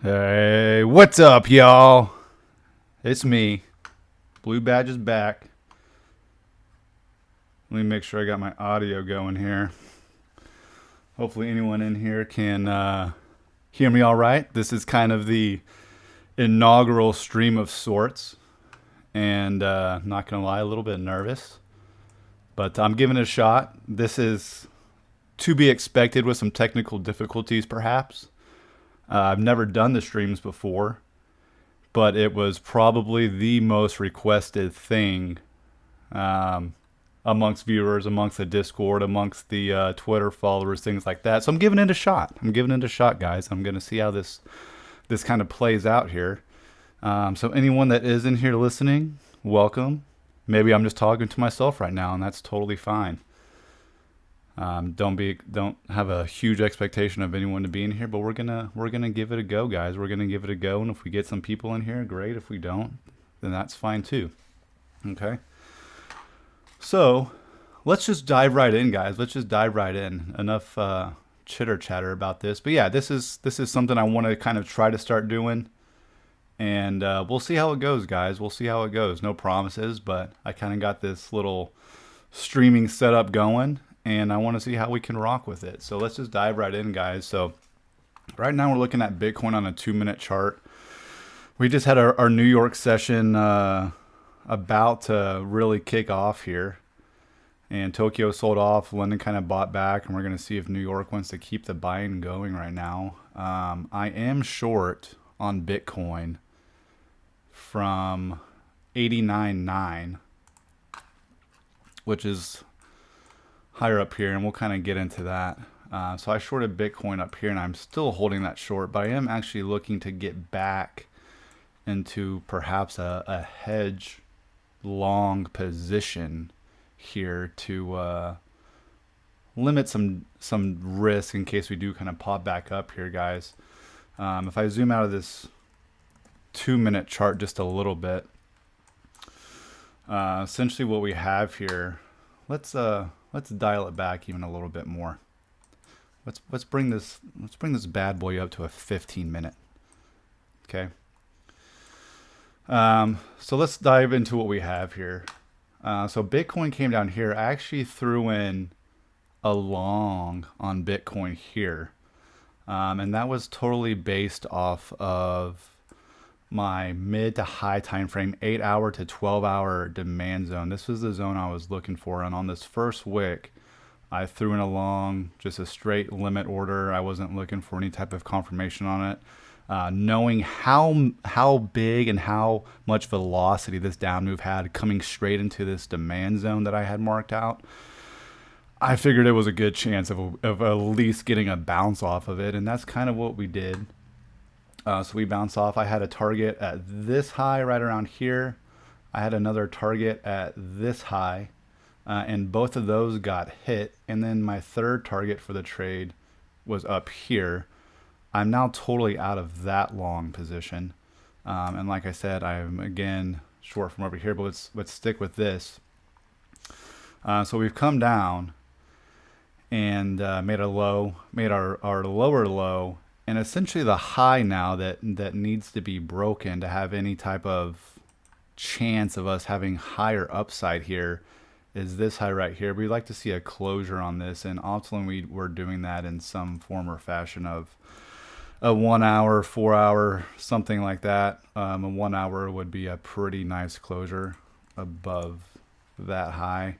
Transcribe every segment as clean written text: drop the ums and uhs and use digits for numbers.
Hey, what's up, y'all? It's me. Blue Badge is back. Let me make sure I got my audio going here. Hopefully, anyone in here can hear me all right. This is kind of the inaugural stream of sorts, and not gonna lie, a little bit nervous, but I'm giving it a shot. This is to be expected with some technical difficulties, perhaps. I've never done the streams before, but it was probably the most requested thing um, amongst viewers, amongst the Discord, amongst the Twitter followers, things like that. So I'm giving it a shot. I'm giving it a shot, guys. I'm going to see how this kind of plays out here. So anyone that is in here listening, welcome. Maybe I'm just talking to myself right now, and that's totally fine. Don't have a huge expectation of anyone to be in here, but we're gonna give it a go, guys. We're gonna give it a go, and if we get some people in here, great. If we don't, then that's fine too. Okay. So let's just dive right in, guys. Let's just dive right in. Enough chitter chatter about this, but yeah, this is something I want to kind of try to start doing, and we'll see how it goes, guys. We'll see how it goes. No promises, but I kind of got this little streaming setup going, and I want to see how we can rock with it. So let's just dive right in, guys. So right now we're looking at Bitcoin on a 2-minute chart. We just had our New York session about to really kick off here. And Tokyo sold off, London kind of bought back, and we're going to see if New York wants to keep the buying going right now. I am short on Bitcoin from 89.9, which is higher up here, and we'll kind of get into that. So I shorted Bitcoin up here, and I'm still holding that short, but I am actually looking to get back into perhaps a hedge long position here to limit some risk in case we do kind of pop back up here, guys. If I zoom out of this 2-minute chart just a little bit, essentially what we have here, let's dial it back even a little bit more. Let's bring this bad boy up to a 15-minute. Okay. So let's dive into what we have here. So Bitcoin came down here. I actually threw in a long on Bitcoin here, and that was totally based off of my mid to high time frame, 8-hour to 12-hour demand zone. This was the zone I was looking for, and on this first wick, I threw in a long, just a straight limit order. I wasn't looking for any type of confirmation on it. Knowing how big and how much velocity this down move had coming straight into this demand zone that I had marked out, I figured it was a good chance of at least getting a bounce off of it, and that's kind of what we did. So we bounce off. I had a target at this high right around here. I had another target at this high, and both of those got hit. And then my third target for the trade was up here. I'm now totally out of that long position. And like I said, I'm again short from over here, but let's stick with this. So we've come down and made our lower low, and essentially the high now that needs to be broken to have any type of chance of us having higher upside here is this high right here. We'd like to see a closure on this, and ultimately we're doing that in some form or fashion of a 1 hour, 4 hour, something like that. A 1 hour would be a pretty nice closure above that high,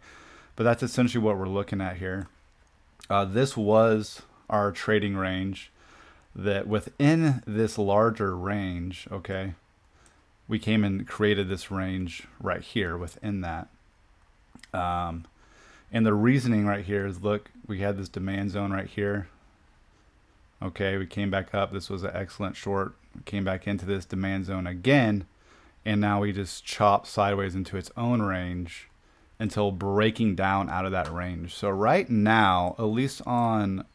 but that's essentially what we're looking at here. This was our trading range. That within this larger range, okay, we came and created this range right here within that. And the reasoning right here is, look, we had this demand zone right here. Okay, we came back up. This was an excellent short. We came back into this demand zone again, and now we just chopped sideways into its own range until breaking down out of that range. So right now, at least on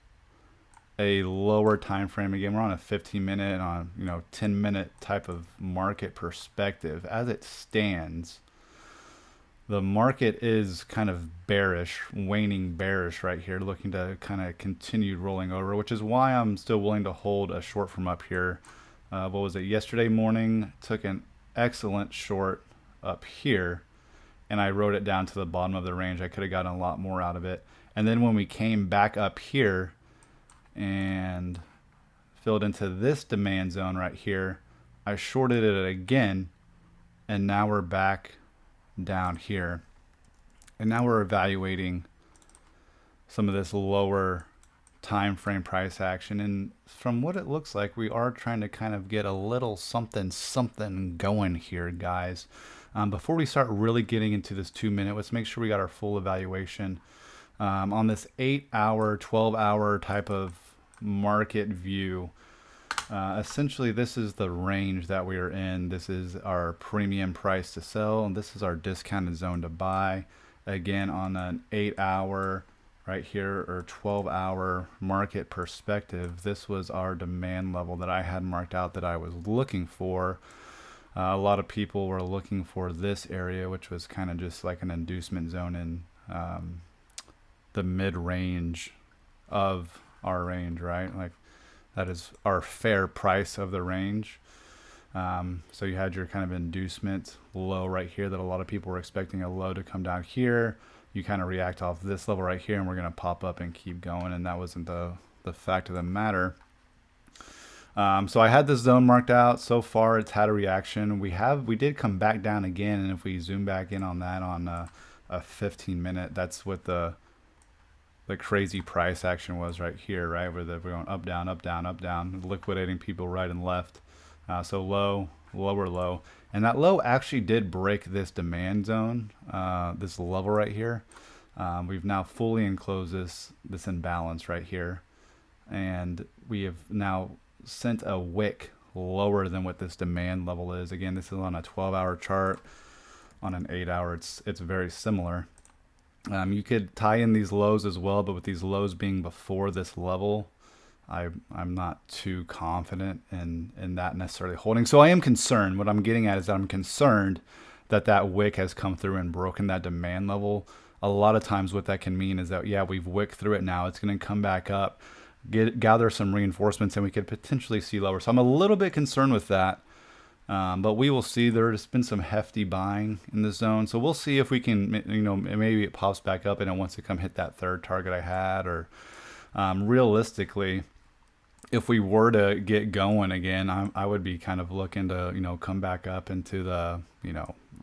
a lower time frame, again we're on a 15-minute, on 10-minute type of market perspective, as it stands, the market is kind of bearish, waning bearish right here, looking to kind of continue rolling over, which is why I'm still willing to hold a short from up here. what was it, yesterday morning, took an excellent short up here, and I wrote it down to the bottom of the range. I could have gotten a lot more out of it. And then when we came back up here and filled into this demand zone right here, I shorted it again, and now we're back down here. And now we're evaluating some of this lower time frame price action, and from what it looks like, we are trying to kind of get a little something going here, guys. Before we start really getting into this 2 minute, let's make sure we got our full evaluation on this 8 hour 12 hour type of market view. Essentially, this is the range that we are in. This is our premium price to sell, and this is our discounted zone to buy. Again, on an 8 hour right here or 12 hour market perspective, this was our demand level that I had marked out that I was looking for. A lot of people were looking for this area, which was kind of just like an inducement zone in the mid range of our range, right? Like that is our fair price of the range. So you had your kind of inducement low right here that a lot of people were expecting a low to come down here. You kind of react off this level right here, and we're going to pop up and keep going, and that wasn't the fact of the matter. So I had this zone marked out. So far, it's had a reaction. We did come back down again, and if we zoom back in on that on a 15 minute, that's what the crazy price action was right here, right? Where we're going up, down, up, down, up, down, liquidating people right and left. So low, lower low. And that low actually did break this demand zone, this level right here. We've now fully enclosed this imbalance right here. And we have now sent a wick lower than what this demand level is. Again, this is on a 12-hour chart. On an 8-hour, it's very similar. You could tie in these lows as well, but with these lows being before this level, I'm not too confident in that necessarily holding. So I am concerned. What I'm getting at is that I'm concerned that wick has come through and broken that demand level. A lot of times what that can mean is that, yeah, we've wicked through it now. It's going to come back up, gather some reinforcements, and we could potentially see lower. So I'm a little bit concerned with that. But we will see. There's been some hefty buying in the zone. So we'll see if we can, maybe it pops back up and it wants to come hit that third target I had, or realistically, if we were to get going again, I would be kind of looking to, come back up into the,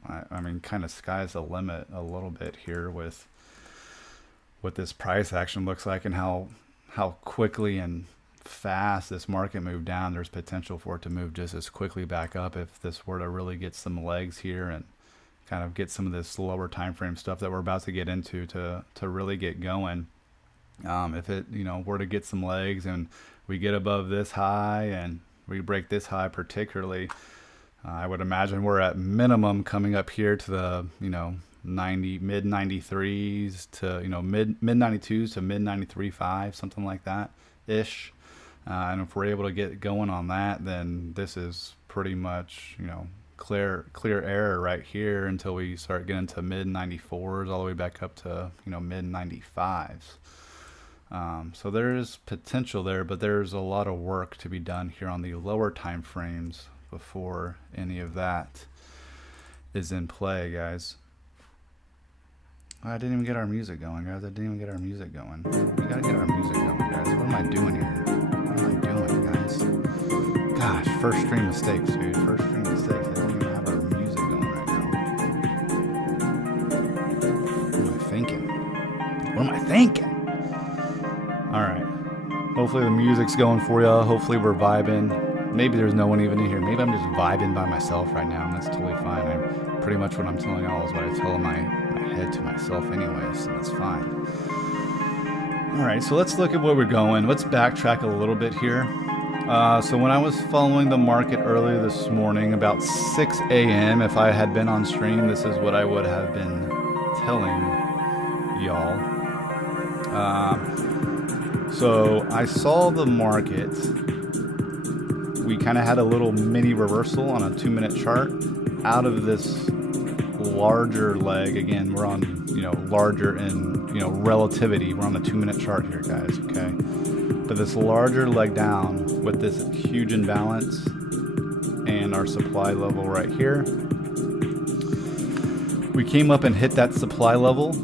I mean, kind of sky's the limit a little bit here with what this price action looks like and how quickly and fast this market moved down. There's potential for it to move just as quickly back up if this were to really get some legs here and kind of get some of this lower time frame stuff that we're about to get into to really get going. If it were to get some legs and we get above this high and we break this high particularly, I would imagine we're at minimum coming up here to the mid 93s to mid 92s to mid 93.5, something like that ish. And if we're able to get going on that, then this is pretty much clear air right here until we start getting to mid 94s all the way back up to mid 95s. So there's potential there, but there's a lot of work to be done here on the lower time frames before any of that is in play, guys. I didn't even get our music going, guys. We gotta get our music going, guys. What am I doing here? Guys? Gosh, first stream mistakes, dude. First stream mistakes. I don't even have our music going right now. What am I thinking? All right. Hopefully the music's going for you. Hopefully we're vibing. Maybe there's no one even in here. Maybe I'm just vibing by myself right now, and that's totally fine. Pretty much what I'm telling y'all is what I tell my head to myself anyways, and that's fine. All right, so let's look at where we're going. Let's backtrack a little bit here. So when I was following the market earlier this morning, about 6 a.m., if I had been on stream, this is what I would have been telling y'all. So I saw the market. We kind of had a little mini reversal on a 2-minute chart out of this larger leg. Again, we're on, larger in, relativity. We're on the 2-minute chart here, guys, okay? But this larger leg down with this huge imbalance and our supply level right here. We came up and hit that supply level,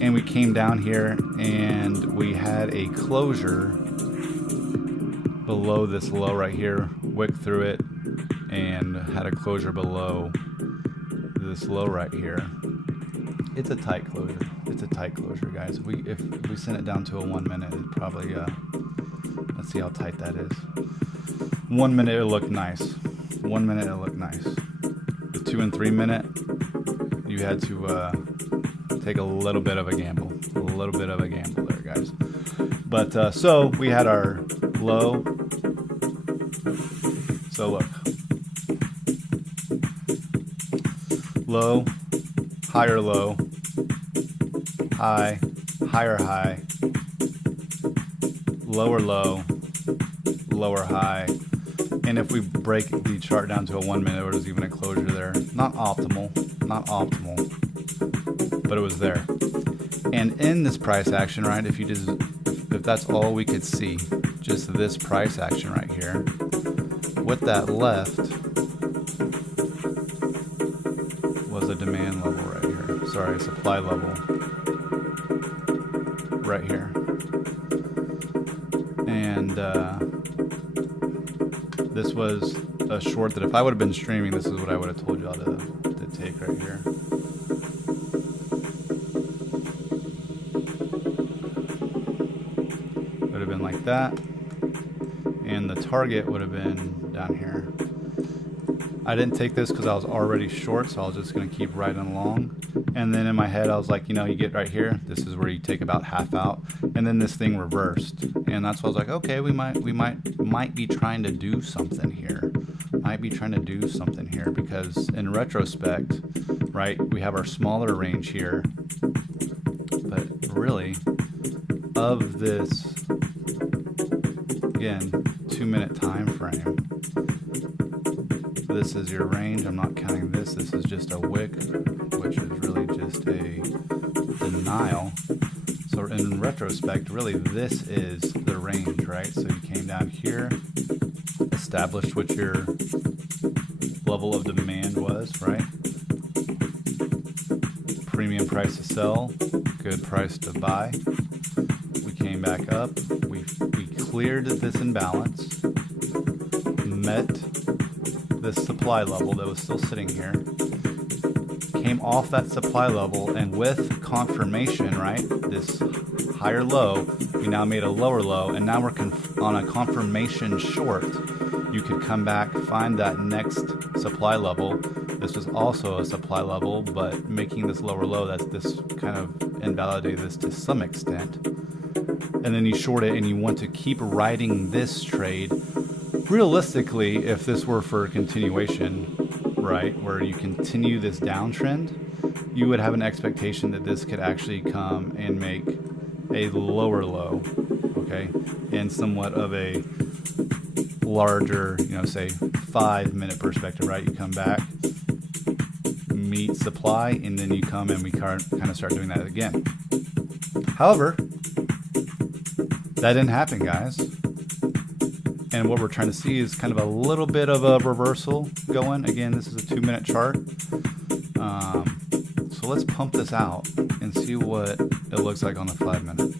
and we came down here and we had a closure below this low right here, wicked through it, and had a closure below this low right here. It's a tight closure. It's a tight closure, guys. If we send it down to a 1 minute, it probably let's see how tight that is. 1 minute it'll look nice. 1 minute it'll look nice. The 2 and 3 minute, you had to take a little bit of a gamble. A little bit of a gamble there, guys. But so we had our low. So look. Low, higher low, high, higher high, lower low, lower high. And if we break the chart down to a 1 minute, there's even a closure there. Not optimal, but it was there. And in this price action, right, if that's all we could see, just this price action right here, what that left was a demand level right here. Sorry, a supply level right here. And this was a short that if I would have been streaming, this is what I would have told y'all to take right here. Would have been like that. And the target would have been down here. I didn't take this because I was already short, so I was just going to keep riding along. And then in my head, I was like, you know, you get right here. This is where you take about half out, and then this thing reversed. And that's why I was like, okay, we might be trying to do something here. Might be trying to do something here because in retrospect, right, we have our smaller range here, but really, of this, again, 2 minute time frame. This is your range. I'm not counting this. This is just a wick, which is really just a denial. So in retrospect, really this is the range, right? So you came down here, established what your level of demand was, right? Premium price to sell, good price to buy. We came back up. We cleared this imbalance, met this supply level that was still sitting here, came off that supply level, and with confirmation, right, this higher low, we now made a lower low, and now we're on a confirmation short. You could come back, find that next supply level. This was also a supply level, but making this lower low, this kind of invalidated this to some extent. And then you short it, and you want to keep riding this trade. Realistically, if this were for a continuation, right, where you continue this downtrend, you would have an expectation that this could actually come and make a lower low, okay, in somewhat of a larger, you know, say 5 minute perspective, right? You come back, meet supply, and then you come and we kind of start doing that again. However, that didn't happen, guys. And what we're trying to see is kind of a little bit of a reversal going. Again, this is a 2 minute chart. So let's pump this out and see what it looks like on the 5 minute.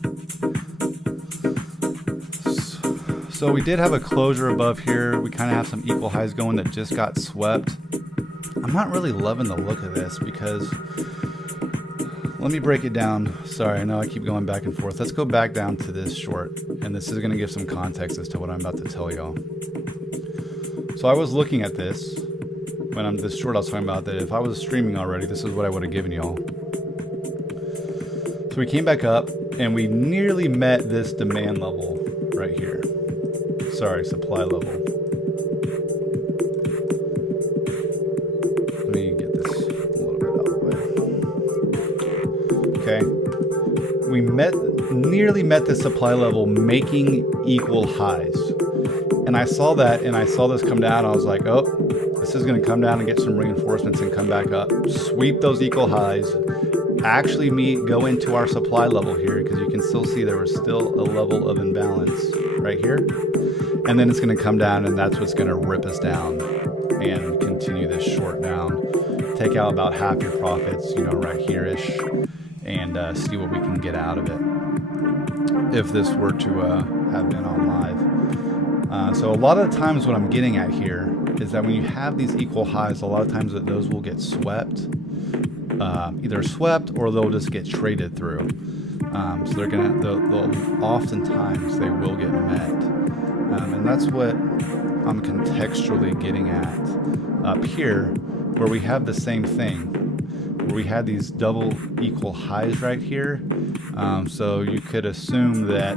So we did have a closure above here. We kind of have some equal highs going that just got swept. I'm not really loving the look of this because, let me break it down. Sorry, I know I keep going back and forth. Let's go back down to this short, and this is going to give some context as to what I'm about to tell y'all. So I was looking at this when I'm this short. I was talking about that if I was streaming already, this is what I would have given y'all. So we came back up, and we nearly met this demand level right here. Sorry, supply level. Let me get this a little bit out of the way. Okay, we nearly met the supply level, making equal highs. And I saw that, and I saw this come down. I was like, oh, this is going to come down and get some reinforcements and come back up, sweep those equal highs, actually go into our supply level here, because you can still see there was still a level of imbalance right here. And then it's going to come down, and that's what's going to rip us down and continue this short down. Take out about half your profits, you know, right here-ish, and see what we can get out of it if this were to have been on live. So a lot of the times what I'm getting at here is that when you have these equal highs, a lot of times that those will get swept, either swept or they'll just get traded through. So they'll oftentimes they will get met, and that's what I'm contextually getting at up here, where we have the same thing, where we had these double equal highs right here. So you could assume that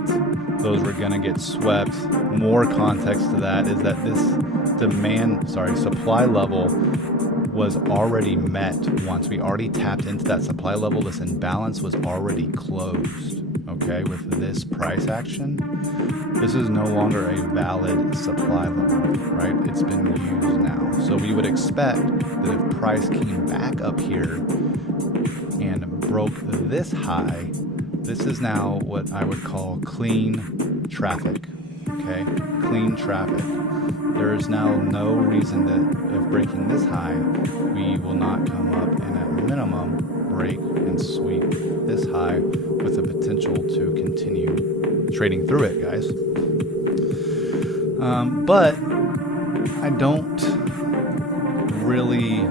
those were going to get swept. More context to that is that this supply level was already met once. We already tapped into that supply level. This imbalance was already closed, okay, with this price action. This is no longer a valid supply level, right? It's been used now. So we would expect that if price came back up here and broke this high, this is now what I would call clean traffic, okay? Clean traffic. There is now no reason that if breaking this high, we will not come up and at minimum break and sweep this high with the potential to continue trading through it, guys. But I don't really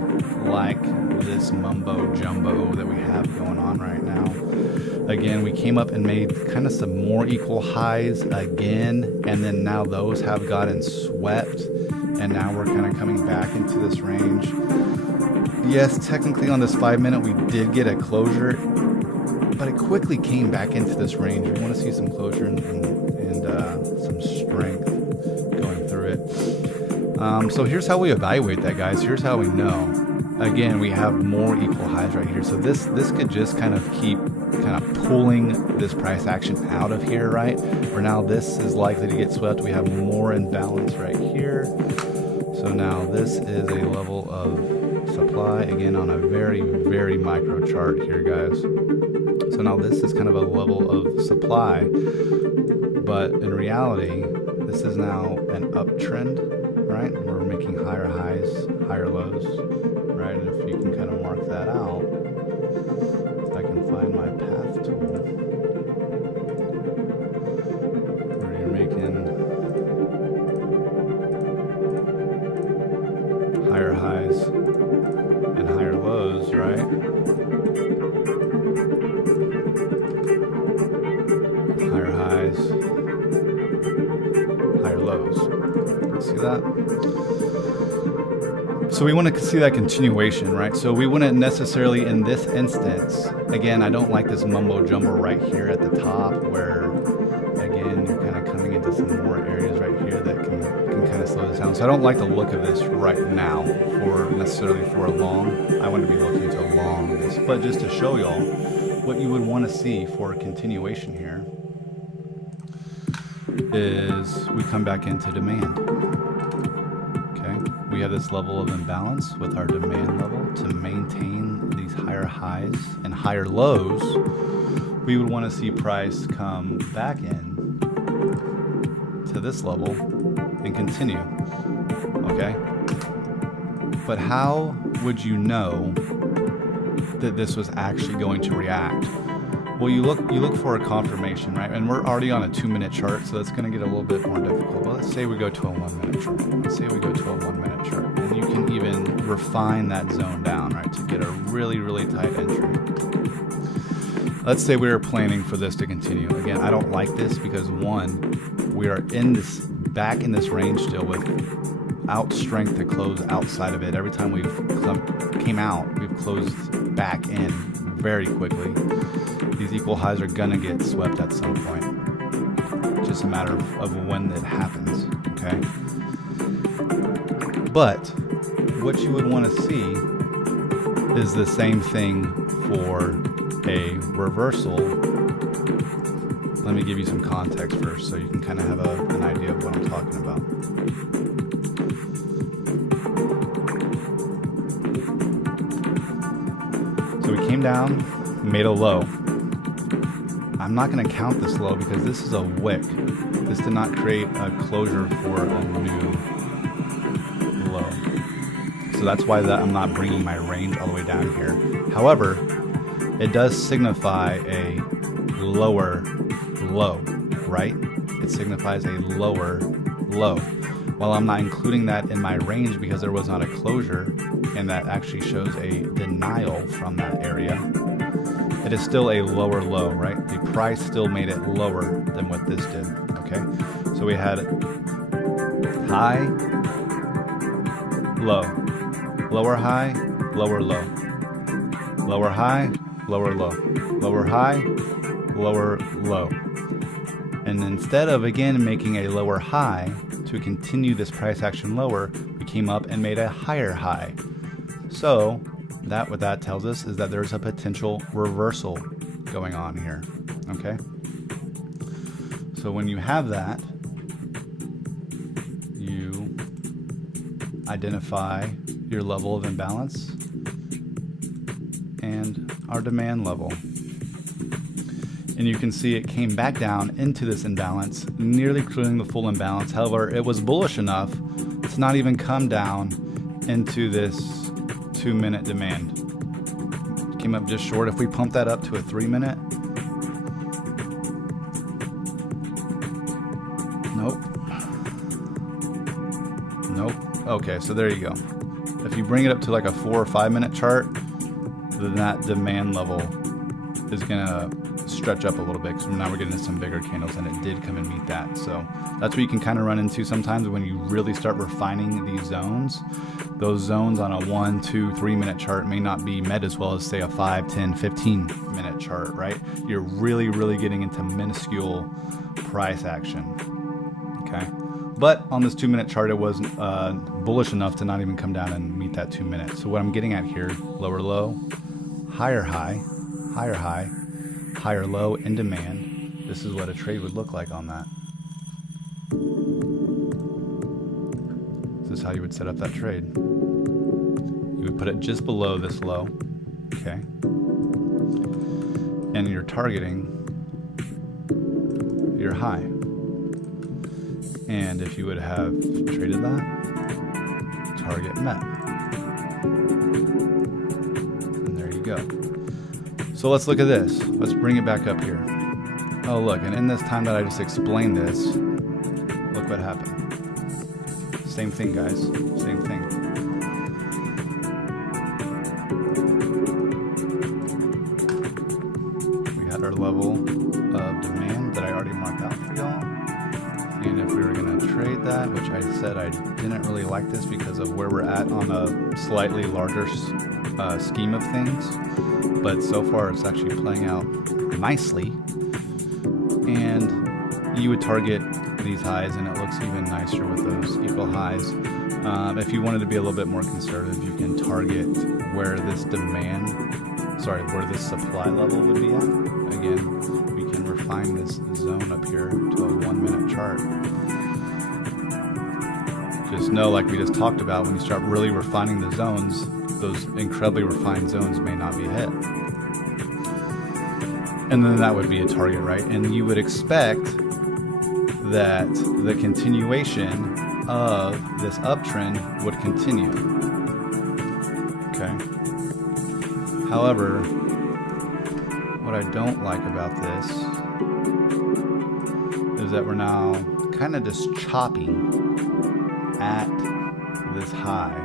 like this mumbo jumbo that we have going on right now. Again, we came up and made kind of some more equal highs again, and then now those have gotten swept, and now we're kind of coming back into this range. Yes, technically on this 5 minute we did get a closure, but it quickly came back into this range. We want to see some closure and some strength going through it. So here's how we evaluate that, guys. Here's how we know. Again, we have more equal highs right here. So this could just kind of keep pulling this price action out of here, right? Where now this is likely to get swept. We have more imbalance right here. So now this is a level of supply, again, on a very, very micro chart here, guys. So now this is kind of a level of supply, but in reality, this is now an uptrend, right? We're making higher highs, higher lows, right? And if you can kind of mark that out, if I can find my path tool, where you're making higher highs and higher lows, right? Higher highs, higher lows. See that? So we want to see that continuation, right? So we wouldn't necessarily, in this instance, again, I don't like this mumbo jumbo right here at the top, where again you're kind of coming into some more areas right here that can kind of slow this down. So I don't like the look of this right now necessarily for a long. I want to be looking to long this, but just to show y'all what you would want to see for a continuation here is we come back into demand. Okay, we have this level of imbalance with our demand level. To maintain these higher highs and higher lows, we would want to see price come back in to this level and continue. Okay, but how would you know that this was actually going to react? Well, you look for a confirmation, right? And we're already on a 2 minute chart, so that's going to get a little bit more difficult. But let's say we go to a 1 minute chart. Let's say we go to a 1 minute chart, and you can even refine that zone down, right, to get a really, really tight entry. Let's say we were planning for this to continue. Again, I don't like this because one, we are back in this range still without strength to close outside of it. Every time we've came out, we've closed back in very quickly. These equal highs are gonna get swept at some point. Just a matter of when it happens, okay? But what you would want to see is the same thing for a reversal. Let me give you some context first so you can kind of have an idea of what I'm talking about. So we came down, made a low. I'm not going to count this low because this is a wick. This did not create a closure for a new low. So that's why I'm not bringing my range all the way down here. However, it does signify a lower low, right? It signifies a lower low. While I'm not including that in my range because there was not a closure, and that actually shows a denial from that area, it is still a lower low, right? The price still made it lower than what this did, okay? So we had high, low, lower high, lower low, lower high, lower low, lower high, lower low. And instead of again making a lower high to continue this price action lower, we came up and made a higher high. So what that tells us is that there's a potential reversal going on here, okay? So when you have that, you identify your level of imbalance and our demand level. And you can see it came back down into this imbalance, nearly clearing the full imbalance. However, it was bullish enough to not even come down into this 2-minute demand. Came up just short. If we pump that up to a 3-minute, nope. Okay, so there you go. If you bring it up to like a 4 or 5-minute chart, then that demand level is gonna stretch up a little bit, because now we're getting into some bigger candles, and it did come and meet that. So that's what you can kind of run into sometimes when you really start refining these zones. Those zones on a 1, 2, 3-minute chart may not be met as well as, say, a 5, 10, 15-minute chart, right? You're really getting into minuscule price action, okay? But on this 2-minute chart, it was bullish enough to not even come down and meet that 2 minutes. So what I'm getting at here, lower low, higher high, higher high, higher low in demand. This is what a trade would look like on that. This is how you would set up that trade. You would put it just below this low, okay? And you're targeting your high. And if you would have traded that, target met. And there you go. So let's look at this. Let's bring it back up here. Oh, look, and in this time that I just explained this, look what happened. Same thing, guys. Same thing. We had our level of demand that I already marked out for y'all. And if we were going to trade that, which I said I didn't really like this because of where we're at on a slightly larger scheme of things. But so far it's actually playing out nicely, and you would target these highs, and it looks even nicer with those equal highs. If you wanted to be a little bit more conservative, you can target where this where this supply level would be at. Again, we can refine this zone up here to a 1-minute chart. Just know, like we just talked about, when you start really refining the zones, those incredibly refined zones may not be hit. And then that would be a target, right? And you would expect that the continuation of this uptrend would continue. Okay. However, what I don't like about this is that we're now kind of just chopping at this high.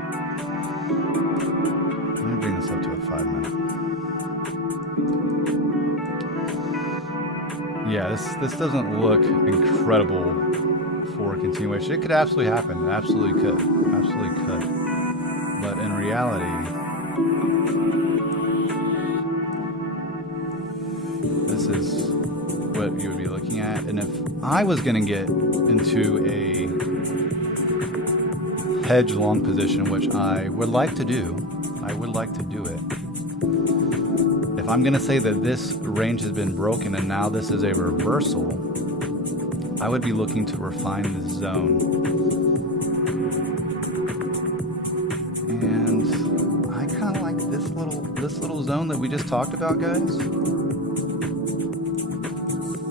Let me bring this up to a 5-minute. Yeah, this doesn't look incredible for continuation. It could absolutely happen. It absolutely could. Absolutely could. But in reality, this is what you would be looking at. And if I was going to get into a hedge long position, which I would like to do, it. If I'm going to say that this range has been broken and now this is a reversal, I would be looking to refine this zone. And I kind of like this little zone that we just talked about, guys.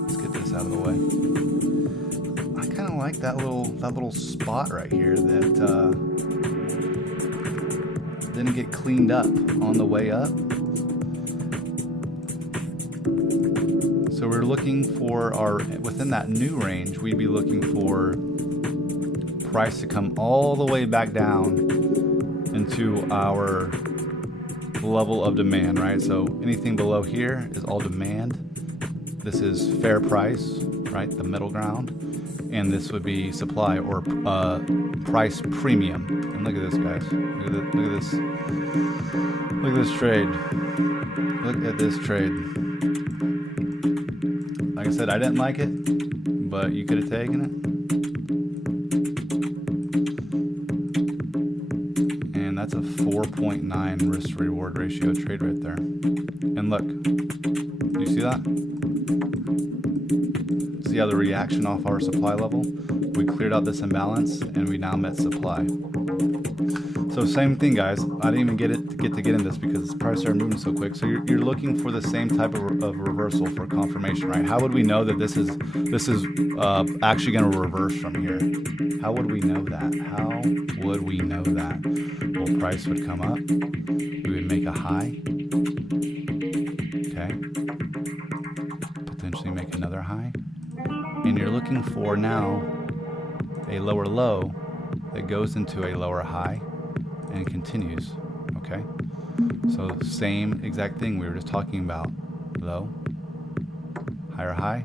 Let's get this out of the way. I kind of like that little spot right here that didn't get cleaned up on the way up. So we're looking for within that new range, we'd be looking for price to come all the way back down into our level of demand, right? So anything below here is all demand. This is fair price, right? The middle ground. And this would be supply or price premium. And look at this, guys. Look at this. Look at this trade. Look at this trade. Like I said, I didn't like it, but you could have taken it. And that's a 4.9 risk reward ratio trade right there. And look, do you see that? See how the reaction off our supply level? We cleared out this imbalance and we now met supply. So same thing, guys. I didn't even get to get in this because the prices are moving so quick. So you're looking for the same type of reversal for confirmation, right? How would we know that this is actually going to reverse from here? How would we know that? How would we know that? Well, price would come up. We would make a high. Okay. Potentially make another high. And you're looking for now a lower low that goes into a lower high and continues. Okay. So same exact thing we were just talking about. Low, higher high,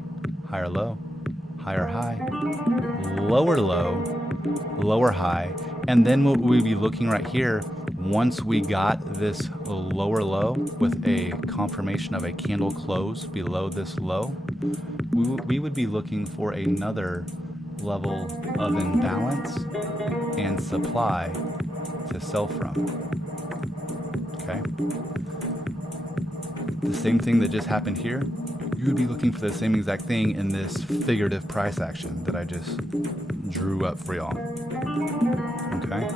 higher low, higher high, lower low, lower high. And then what we'd be looking right here, once we got this lower low with a confirmation of a candle close below this low, we would be looking for another level of imbalance and supply to sell from. Okay. The same thing that just happened here, you would be looking for the same exact thing in this figurative price action that I just drew up for y'all. Okay.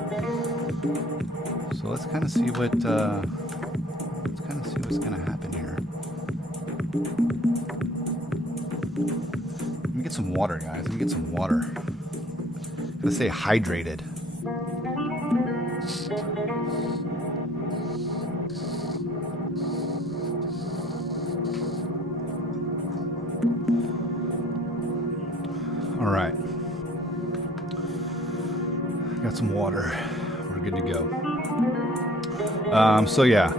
So let's kind of see what's going to happen here. Let me get some water, guys. Let me get some water. Let's stay hydrated. All right. Got some water. We're good to go. So yeah,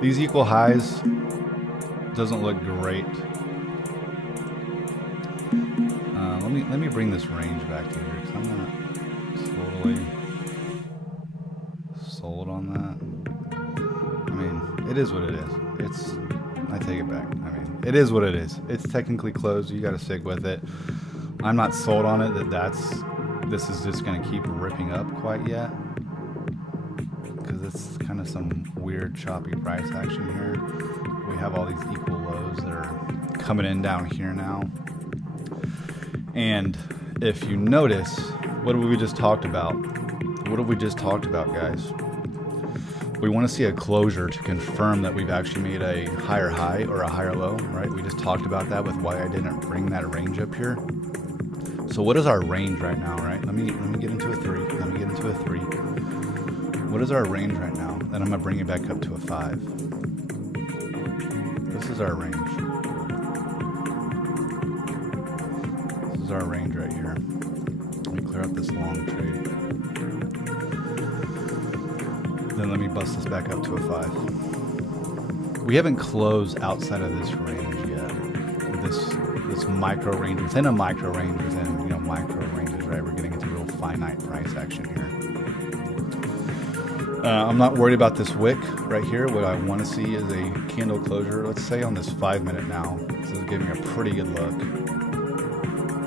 these equal highs doesn't look great. Let me bring this range back to here because I'm not totally sold on that. I mean, it is what it is. I take it back. I mean, it is what it is. It's technically closed. You got to stick with it. I'm not sold on it this is just going to keep ripping up quite yet, because it's kind of some weird choppy price action here. We have all these equal lows that are coming in down here now. And if you notice, what have we just talked about? What have we just talked about, guys? We want to see a closure to confirm that we've actually made a higher high or a higher low, right? We just talked about that with why I didn't bring that range up here. So what is our range right now, right? Let me get into a 3. Let me get into a 3. What is our range right now? Then I'm going to bring it back up to a 5. This is our range. This is our range right here. Let me clear up this long trade. Then let me bust this back up to a 5. We haven't closed outside of this range yet. This micro range, within a micro range, within micro ranges, right? We're getting into real finite price action here. I'm not worried about this wick right here. What I want to see is a candle closure. Let's say on this 5 minute now. This is giving a pretty good look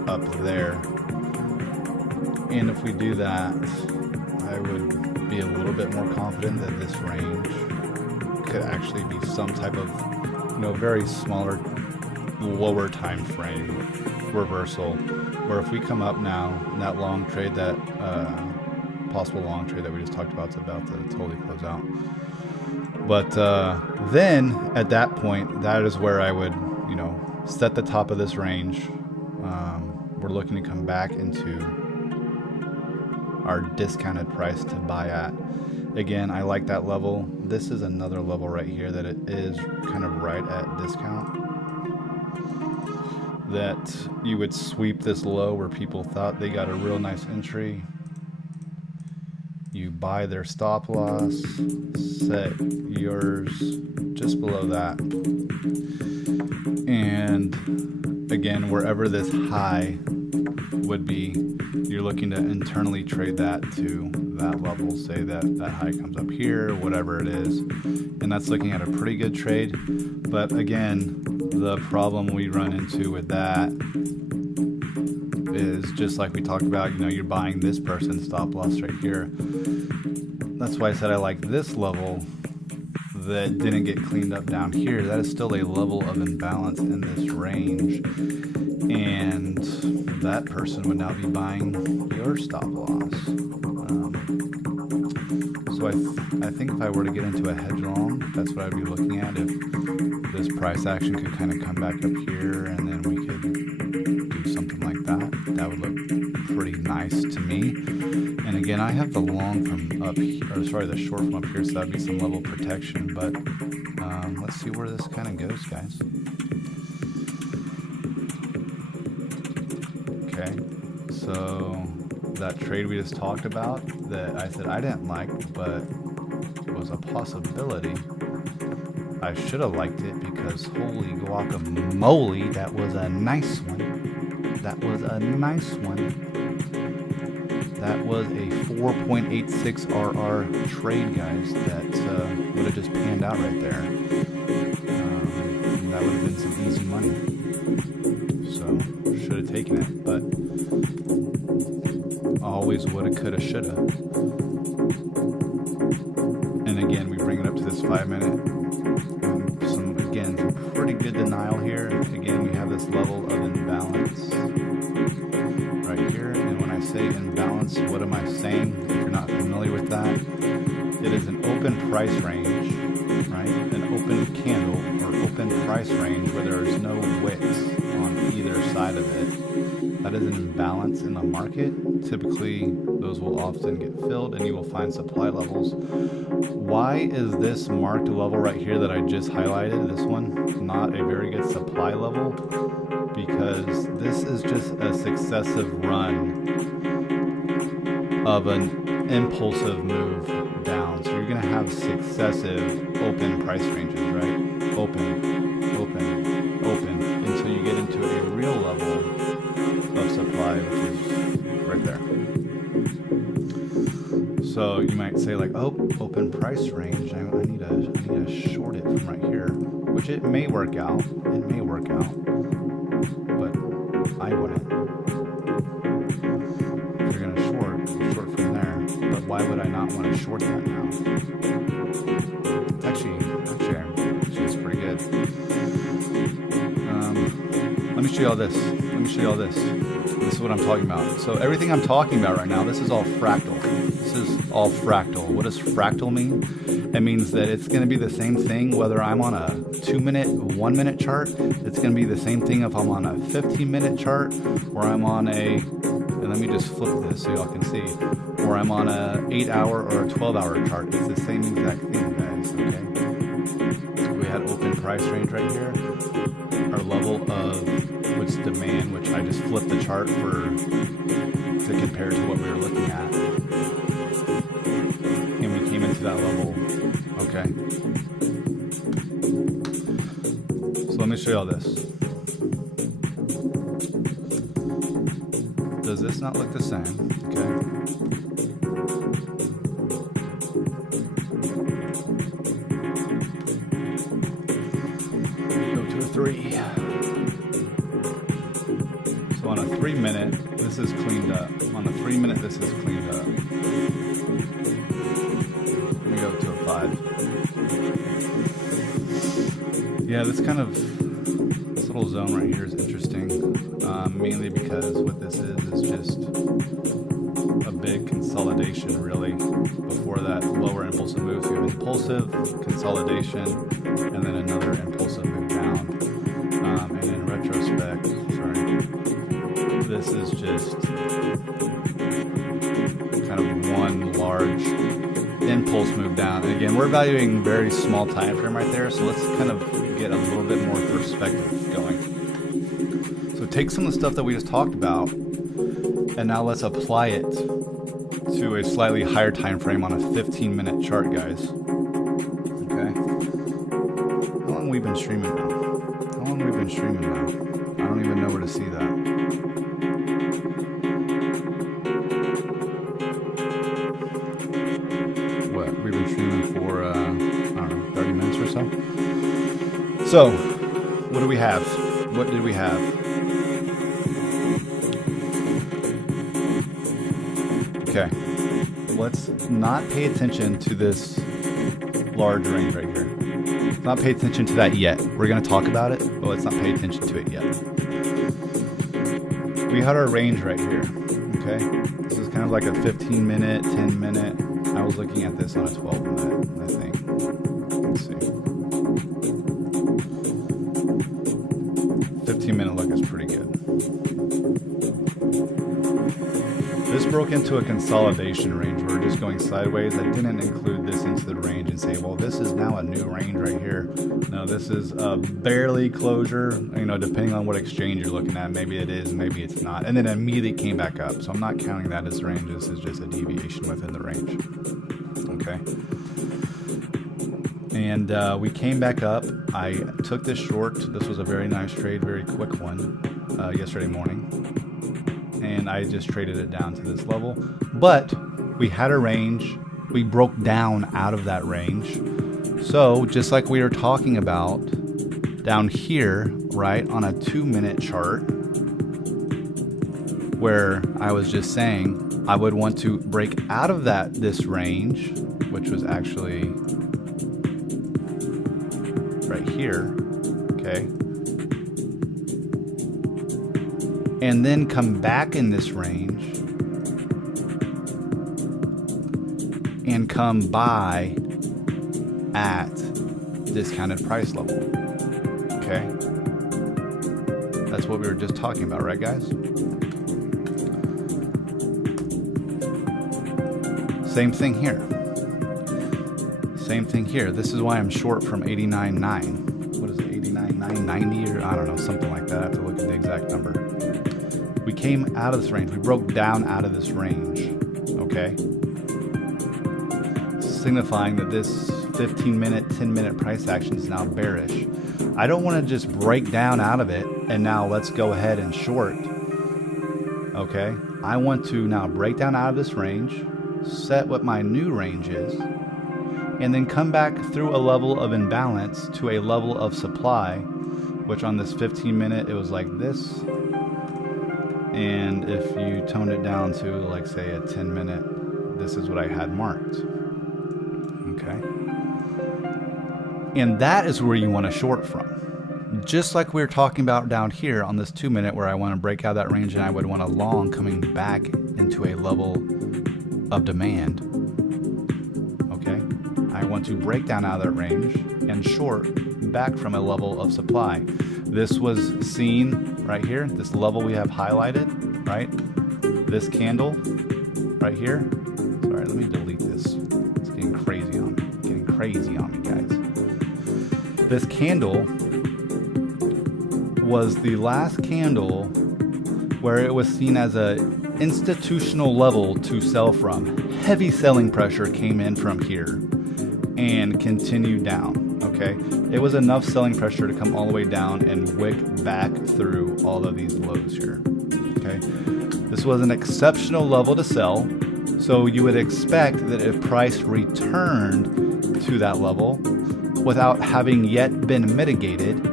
up there. And if we do that, I would be a little bit more confident that this range could actually be some type of, very smaller, lower time frame reversal, where if we come up now in that long trade, that possible long trade that we just talked about is about to totally close out. But then at that point, that is where I would set the top of this range. We're looking to come back into our discounted price to buy at, Again, I like that level. This is another level right here that it is kind of right at discount. That you would sweep this low where people thought they got a real nice entry. You buy their stop loss, set yours just below that. And again, wherever this high would be, you're looking to internally trade that to that level. Say that high comes up here, whatever it is, and that's looking at a pretty good trade. But again, the problem we run into with that is just like we talked about, you know, you're buying this person's stop loss right here. That's why I said I like this level that didn't get cleaned up down here. That is still a level of imbalance in this range, and that person would now be buying your stop loss. So I think if I were to get into a hedge long, that's what I'd be looking at. If this price action could kind of come back up here and then we could do something like that, that would look pretty nice to me. And again, I have the long from up here, or sorry, the short from up here, so that'd be some level of protection. But let's see where this kind of goes, guys. Okay, so that trade we just talked about that I said I didn't like, but was a possibility. I should have liked it because holy guacamole, that was a nice one. That was a nice one. That was a 4.86 RR trade, guys, that would have just panned out right there. That would have been some easy money. So, should have taken it, but always woulda, coulda, shoulda. And again, we bring it up to this 5 minute. Some pretty good denial here. Again, we have this level of imbalance right here. And when I say imbalance, what am I saying? If you're not familiar with that, it is an open price range, right? An open candle or open price range where there is no wicks on either side of it. That is an imbalance in the market. Typically, those will often get filled and you will find supply levels. Why is this marked level right here that I just highlighted, this one, not a very good supply level? Because this is just a successive run of an impulsive move down. So you're going to have successive open price ranges, right? Open, open, open, until you get into a real level of supply, which is right there. So you might say like, oh, open price range. I need to short it from right here, which it may work out. It may work out, but I wouldn't. If you're gonna short from there. But why would I not want to short that now? Actually, it's pretty good. Let me show you all this. This is what I'm talking about. So everything I'm talking about right now, this is all fractal. This is all fractal. What does fractal mean? It means that it's going to be the same thing whether I'm on a 2-minute, 1-minute chart. It's going to be the same thing if I'm on a 15-minute chart, or I'm on a, and let me just flip this so y'all can see, or I'm on a 8-hour or a 12-hour chart. It's the same exact thing, guys, okay? We had open price range right here. Our level of what's demand, which I just flipped the chart to compare to what we were looking at. And we came into that level. Okay. So let me show you all this. Does this not look the same? Okay. Go to a 3. So on a 3-minute, this is cleaned up. On a 3-minute, this is cleaned up. Let me go to a 5. Yeah, this little zone right here is interesting, mainly because what this is just a big consolidation, really, before that lower impulsive move. So you have impulsive, consolidation, and then another impulsive move down. And in retrospect, this is just kind of one large impulse move down. And again, we're evaluating very small time frame right there, so let's kind of get a little bit more perspective going. So take some of the stuff that we just talked about, and now let's apply it to a slightly higher time frame on a 15-minute chart, guys. Okay. How long have we been streaming now? How long have we been streaming now? I don't even know where to see that. What? We've been streaming for, I don't know, 30 minutes or so? So, what do we have? What did we have? Okay. Let's not pay attention to this large range right here. Let's not pay attention to that yet. We're going to talk about it, but let's not pay attention to it yet. We had our range right here, okay? This is kind of like a 15-minute, 10-minute. I was looking at this on a 12-minute, I think. Let's see. 15-minute look is pretty good. This broke into a consolidation range. We're just going sideways. I didn't include this into the range and say, well, this is now a new range right here. No, this is a barely closure, you know, depending on what exchange you're looking at. Maybe it is, maybe it's not. And then it immediately came back up. So I'm not counting that as range. This is just a deviation within the range. Okay. And we came back up. I took this short. This was a very nice trade, very quick one yesterday morning. And I just traded it down to this level. But we had a range. We broke down out of that range. So just like we were talking about down here, right, on a 2-minute chart, where I was just saying I would want to break out of this range, which was actually right here, okay? And then come back in this range and come buy at discounted price level. Okay? That's what we were just talking about, right, guys? Same thing here. Same thing here. This is why I'm short from 89.9. What is it, 89.990 or I don't know, something like that. I have to look at the exact number. We came out of this range. We broke down out of this range, okay? Signifying that this 15-minute, 10-minute price action is now bearish. I don't want to just break down out of it and now let's go ahead and short, okay? I want to now break down out of this range, set what my new range is, and then come back through a level of imbalance to a level of supply, which on this 15-minute, it was like this. And if you tone it down to, like, say, a 10-minute, this is what I had marked. Okay? And that is where you want to short from. Just like we were talking about down here on this 2-minute, where I want to break out of that range and I would want a long coming back into a level of demand. Okay? I want to break down out of that range and short back from a level of supply. This was seen right here, this level we have highlighted, right? This candle right here. Sorry, let me delete this. It's getting crazy on me. Getting crazy on me, guys. This candle was the last candle where it was seen as a institutional level to sell from. Heavy selling pressure came in from here and continued down. Okay, it was enough selling pressure to come all the way down and wick back through all of these lows here. Okay, this was an exceptional level to sell, so you would expect that if price returned to that level without having yet been mitigated,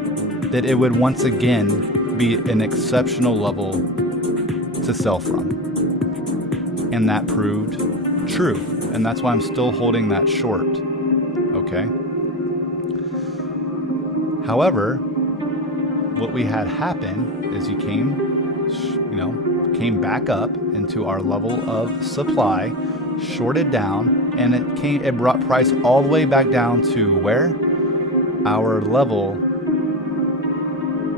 that it would once again be an exceptional level to sell from. And that proved true, and that's why I'm still holding that short. Okay. However, what we had happen is you came back up into our level of supply, shorted down, and it brought price all the way back down to where? Our level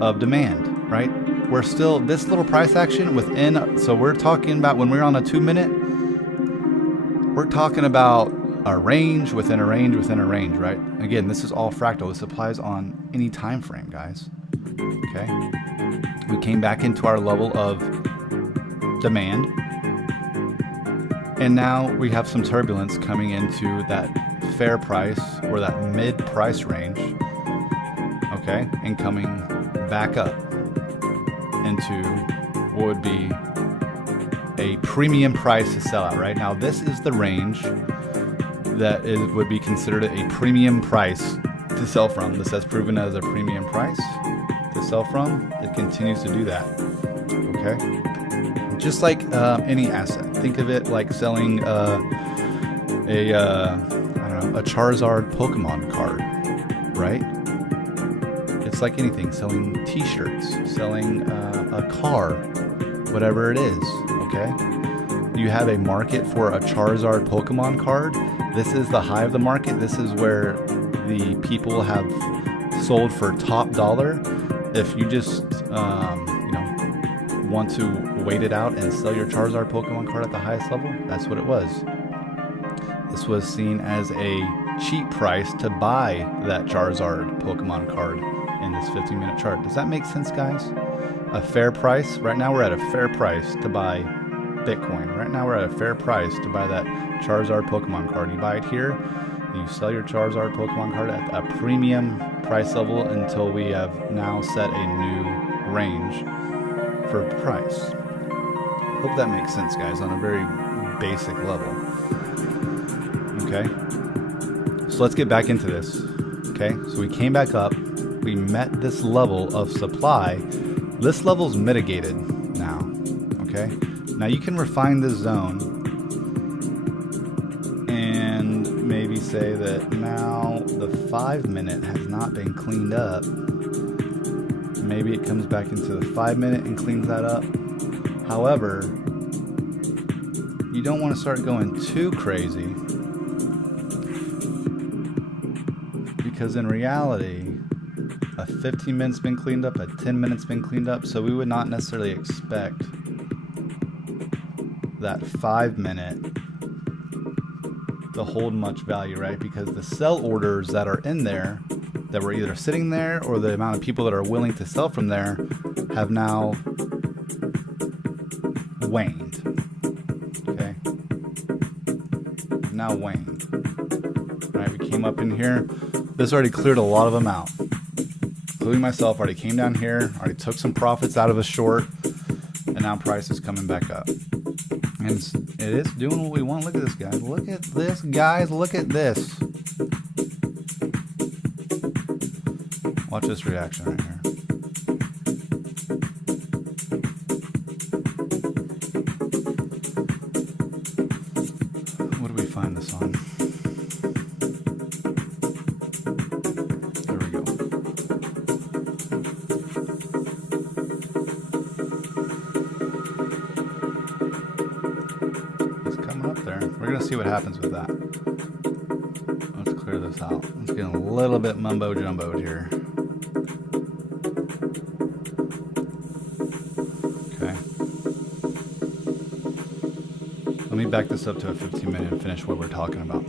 of demand, right? We're still, this little price action within, so we're talking about when we're on a 2-minute, we're talking about a range within a range within a range, right? Again, this is all fractal. This applies on any time frame, guys. Okay. We came back into our level of demand, and now we have some turbulence coming into that fair price or that mid price range, okay, and coming back up into what would be a premium price to sell at. Right now, this is the range that would be considered a premium price to sell from. This has proven as a premium price to sell from. It continues to do that. Okay, just like any asset. Think of it like selling I don't know, a Charizard Pokemon card, right? It's like anything, selling T-shirts, selling a car, whatever it is. Okay, you have a market for a Charizard Pokemon card. This is the high of the market. This is where the people have sold for top dollar. If you just want to wait it out and sell your Charizard Pokemon card at the highest level, that's what it was. This was seen as a cheap price to buy that Charizard Pokemon card in this 15-minute chart. Does that make sense, guys? A fair price. Right now we're at a fair price to buy Bitcoin. Right now we're at a fair price to buy that Charizard Pokemon card. You buy it here, and you sell your Charizard Pokemon card at a premium price level until we have now set a new range for price. Hope that makes sense, guys, on a very basic level. Okay, so let's get back into this. Okay, so we came back up. We met this level of supply. This level's mitigated now. Okay, now you can refine this zone and maybe say that now the 5-minute has not been cleaned up. Maybe it comes back into the 5-minute and cleans that up. However, you don't want to start going too crazy, because in reality, a 15 minutes been cleaned up, a 10 minutes been cleaned up, so we would not necessarily expect that 5-minute to hold much value, right? Because the sell orders that are in there, that were either sitting there or the amount of people that are willing to sell from there, have now waned. Okay, now waned. All right, we came up in here. This already cleared a lot of them out, including myself. Already came down here, already took some profits out of a short, and now price is coming back up. And it is doing what we want. Look at this, guys. Look at this, guys. Look at this. Watch this reaction right here. What do we find this on? There we go. It's coming up there. We're going to see what happens with that. Let's clear this out. It's getting a little bit mumbo-jumboed here. Let me back this up to a 15-minute and finish what we're talking about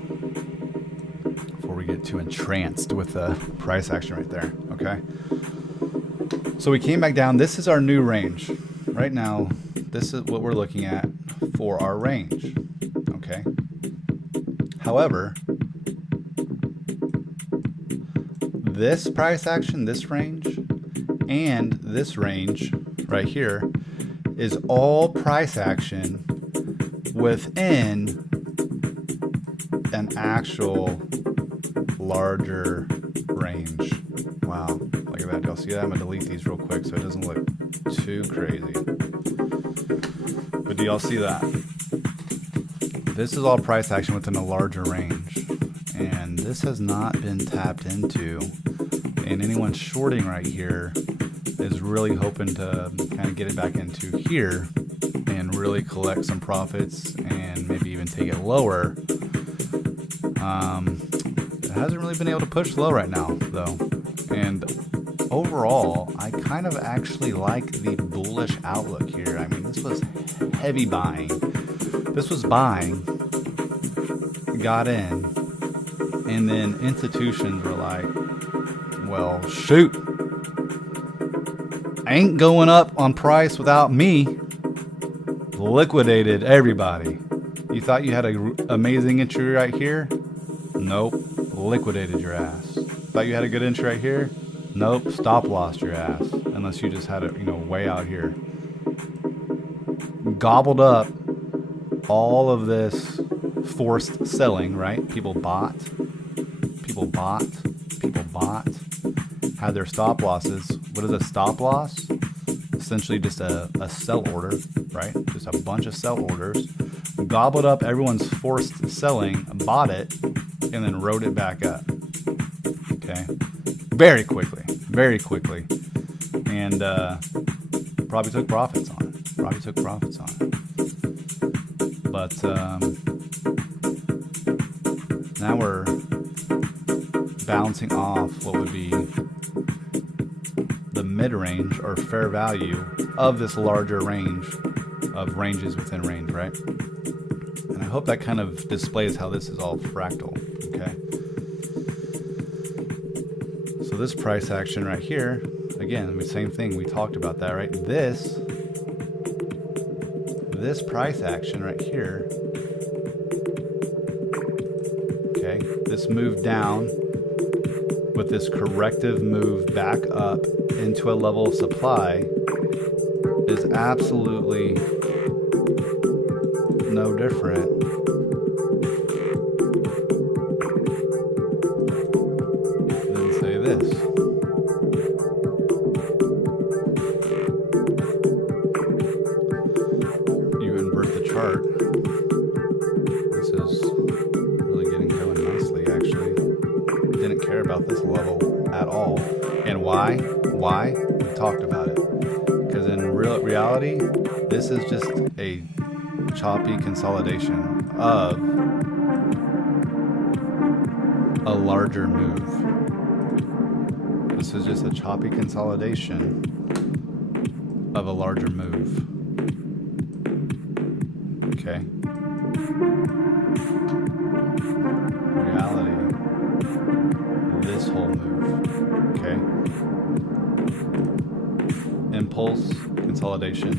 before we get too entranced with the price action right there. Okay, so we came back down. This is our new range right now. This is what we're looking at for our range. Okay, however, this price action, this range, and this range right here is all price action within an actual larger range. Wow, look at that. Y'all see that? I'm gonna delete these real quick so it doesn't look too crazy. But do y'all see that? This is all price action within a larger range, and this has not been tapped into, and anyone shorting right here is really hoping to kind of get it back into here and really collect some profits and maybe even take it lower. It hasn't really been able to push low right now, though. And overall, I kind of actually like the bullish outlook here. I mean, this was heavy buying. This was buying. got in, and then institutions were like, well, shoot, ain't going up on price without me. Liquidated everybody. You thought you had an amazing entry right here? Nope. Liquidated your ass. Thought you had a good entry right here? Nope. Stop lost your ass. Unless you just had it, way out here. Gobbled up all of this forced selling, right? People bought, had their stop losses. What is a stop loss? Essentially just a sell order, right? Just a bunch of sell orders. Gobbled up everyone's forced selling, bought it, and then rode it back up. Okay? Very quickly. And probably took profits on it. But now we're bouncing off what would be the mid-range or fair value of this larger range of ranges within range, right? And I hope that kind of displays how this is all fractal, okay? So this price action right here, again, same thing, we talked about that, right? This price action right here, okay, this move down with this corrective move back up into a level of supply is absolutely no different than, say, this. You invert the chart. This is really getting going nicely, actually. Didn't care about this level at all. And why? We talked about it. Because in reality, this is just a choppy consolidation of a larger move. This is just a choppy consolidation of a larger move. Okay. Reality, this whole move. Okay. Impulse, consolidation,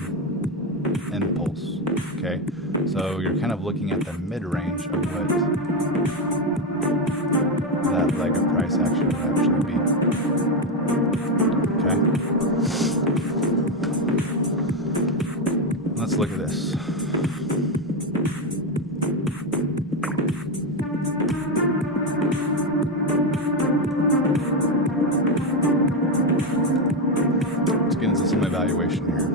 impulse. Okay. So you're kind of looking at the mid-range of what that leg of price action would actually be. Okay. Let's look at this. Let's get into some evaluation here.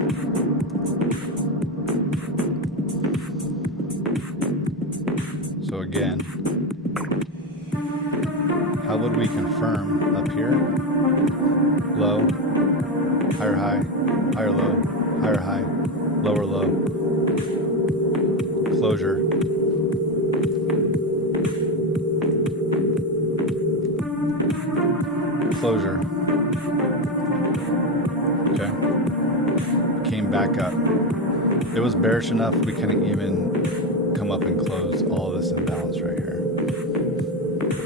So again, how would we confirm up here? Low, higher high, higher low, higher high, lower low, closure. Closure. Okay. Came back up. It was bearish enough we couldn't even come up and close all this imbalance right here.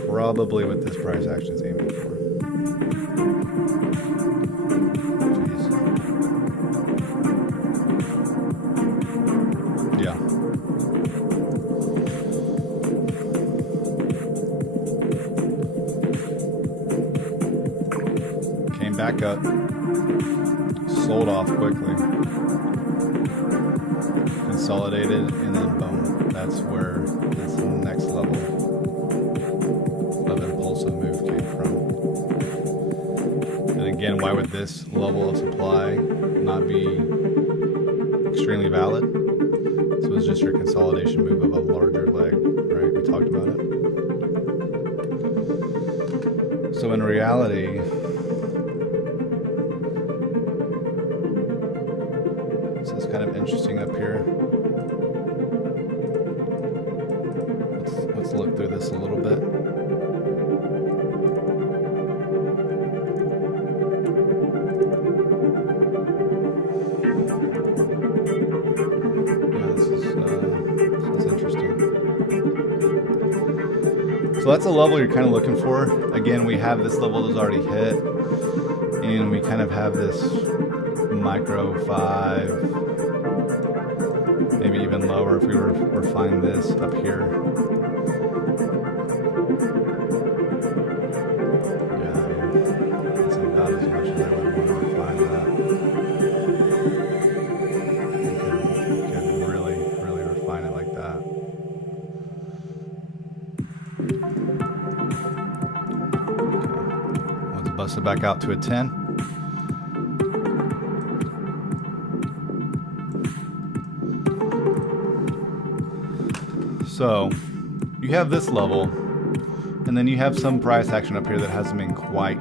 Probably what this price action is aiming for. Jeez. Yeah. Came back up. Sold off quickly. Consolidated, and then boom. That's where this next level of impulsive move came from. And again, why would this level of supply not be extremely valid? So it's just your consolidation move of a larger leg, right? We talked about it. So in reality, this is kind of interesting up here. Let's look through this a little bit. Yeah, this is interesting. So that's a level you're kind of looking for. Again, we have this level that's already hit, and we kind of have this micro 5, maybe even lower if we were to find this up here. Yeah, that's about as much as I would want to refine that. You could really, really refine it like that. Okay. Let's bust it back out to a 10. So you have this level, and then you have some price action up here that hasn't been quite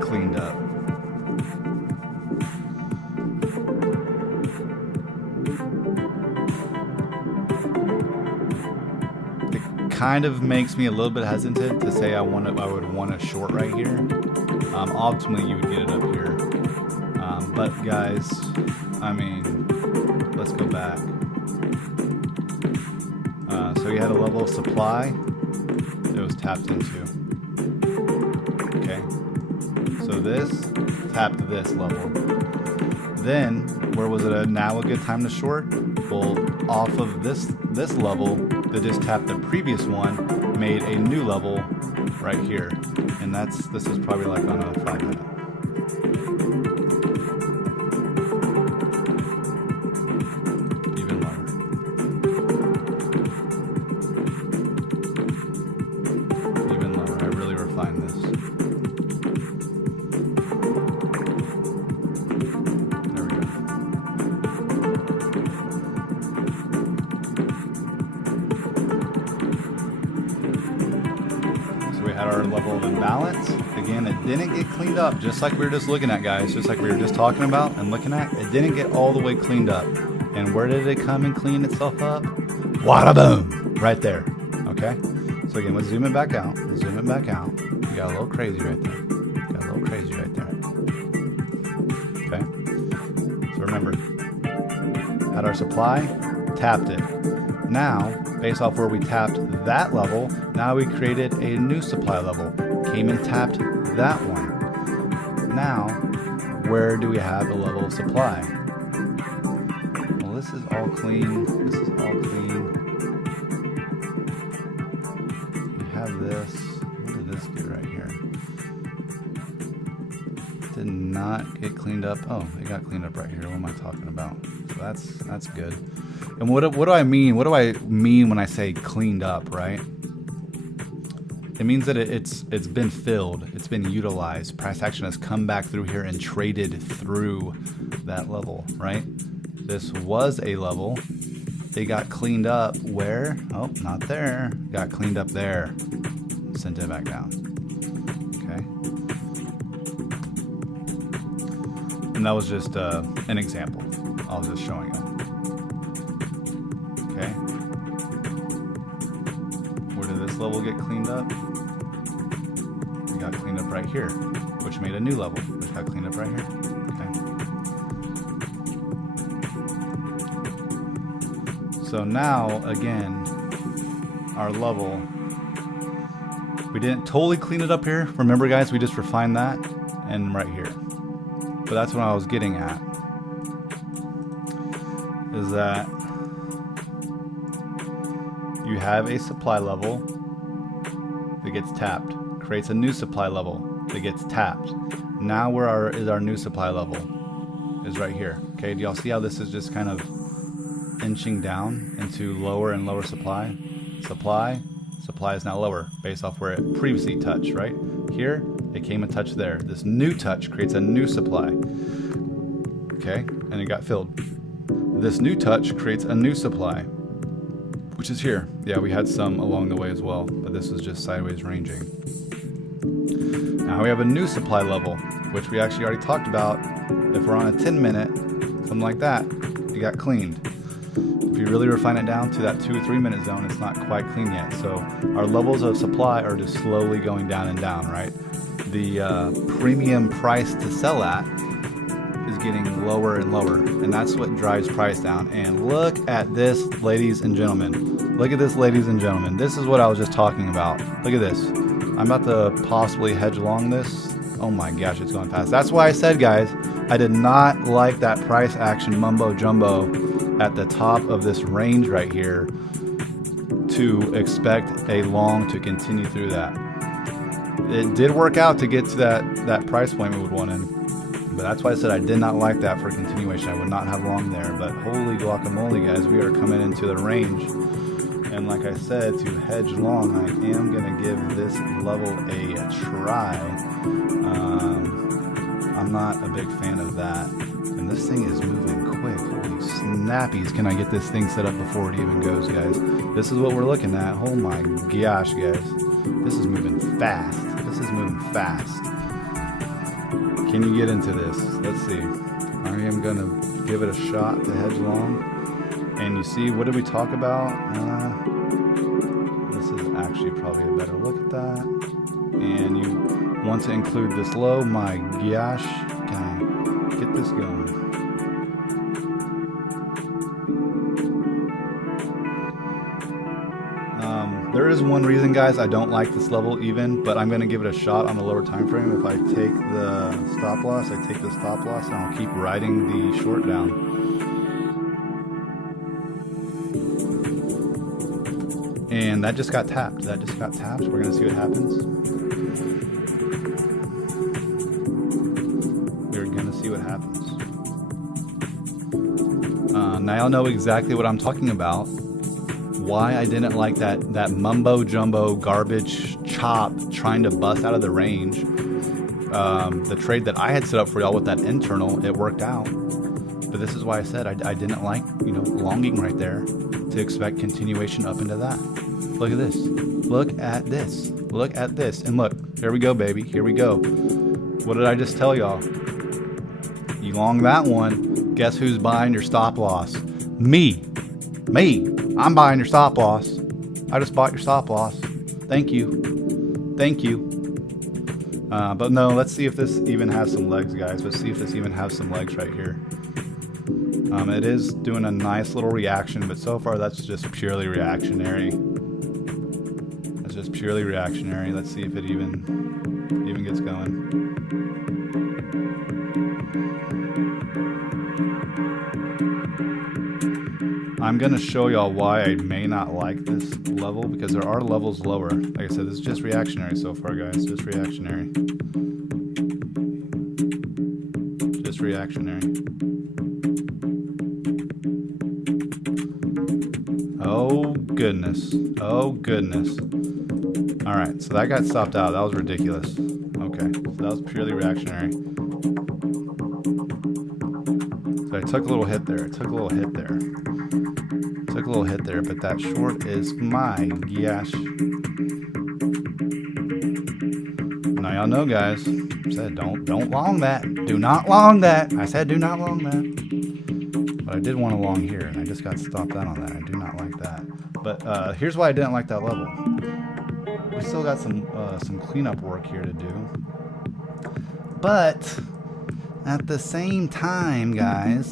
cleaned up. It kind of makes me a little bit hesitant to say I would want a short right here. Ultimately, you would get it up here. But guys, I mean, let's go back. So you had a level of supply that was tapped into. Okay. So this tapped this level. Then, where was it now a good time to short? Well, off of this level that just tapped the previous one, made a new level right here. And this is probably like on a 5 minute. Our level of imbalance. Again, it didn't get cleaned up, just like we were just looking at, guys, just like we were just talking about and looking at. It didn't get all the way cleaned up. And where did it come and clean itself up? Wada boom! Right there. Okay? So again, let's zoom it back out. Zoom it back out. You got a little crazy right there. Got a little crazy right there. Okay? So remember, had our supply, tapped it. Now, based off where we tapped that level, now we created a new supply level. Came and tapped that one. Now, where do we have the level of supply? Well, this is all clean. This is all clean. We have this. What did this do right here? Did not get cleaned up. Oh, it got cleaned up right here. What am I talking about? So that's good. And what do I mean? What do I mean when I say cleaned up, right? It means that it's been filled, it's been utilized. Price action has come back through here and traded through that level, right? This was a level. It got cleaned up where? Oh, not there. Got cleaned up there. Sent it back down. Okay. And that was just an example. I was just showing you. Okay. Where did this level get cleaned up? It got cleaned up right here, which made a new level, which got cleaned up right here. Okay. So now, again, our level, we didn't totally clean it up here. Remember, guys, we just refined that and right here. But that's what I was getting at, is that you have a supply level that gets tapped, creates a new supply level that gets tapped. Now where is our new supply level? Is right here. Okay, do y'all see how this is just kind of inching down into lower and lower supply? Supply is now lower based off where it previously touched, right? Here, it came and touched there. This new touch creates a new supply. Okay, and it got filled. This new touch creates a new supply, which is here. Yeah, we had some along the way as well, but this is just sideways ranging. Now we have a new supply level, which we actually already talked about. If we're on a 10 minute, something like that, it got cleaned. If you really refine it down to that 2 or 3 minute zone, it's not quite clean yet. So our levels of supply are just slowly going down and down, right? The premium price to sell at is getting lower and lower, and that's what drives price down. And look at this, ladies and gentlemen. Look at this, ladies and gentlemen. This is what I was just talking about. Look at this. I'm about to possibly hedge along this. Oh my gosh, it's going fast. That's why I said, guys, I did not like that price action mumbo jumbo at the top of this range right here to expect a long to continue through that. It did work out to get to that price point we would want in, but that's why I said I did not like that for continuation. I would not have long there, but holy guacamole, guys, we are coming into the range. And like I said, to hedge long, I am going to give this level a try. I'm not a big fan of that. And this thing is moving quick. Holy snappies, can I get this thing set up before it even goes, guys? This is what we're looking at. Oh my gosh, guys. This is moving fast. This is moving fast. Can you get into this? Let's see. I am going to give it a shot to hedge long. And you see, what did we talk about? This is actually probably a better look at that. And you want to include this low. My gosh, can I get this going? There is one reason, guys, I don't like this level even, but I'm going to give it a shot on the lower time frame. If I take the stop loss, I take the stop loss, and I'll keep riding the short down. And that just got tapped. That just got tapped. We're going to see what happens. We're going to see what happens. Now y'all know exactly what I'm talking about. Why I didn't like that mumbo jumbo garbage chop trying to bust out of the range. The trade that I had set up for y'all with that internal, it worked out. But this is why I said I didn't like, longing right there to expect continuation up into that. Look at this. Look at this. Look at this. And look, here we go, baby. Here we go. What did I just tell y'all? You long that one. Guess who's buying your stop loss? Me. I'm buying your stop loss. I just bought your stop loss. Thank you. Thank you. But no, let's see if this even has some legs, guys. Let's see if this even has some legs right here. It is doing a nice little reaction, but so far that's just purely reactionary. That's just purely reactionary. Let's see if it even gets going. I'm going to show y'all why I may not like this level, because there are levels lower. Like I said, this is just reactionary so far, guys. Just reactionary. Just reactionary. Oh, goodness. Oh, goodness. All right, so that got stopped out. That was ridiculous. Okay, so that was purely reactionary. So I took a little hit there. Took a little hit there, but that short is my gosh. Now y'all know, guys. I said don't long that. Do not long that. I said do not long that. But I did want to long here, and I just got stopped out on that. I do not like that. But here's why I didn't like that level. We still got some cleanup work here to do. But at the same time, guys,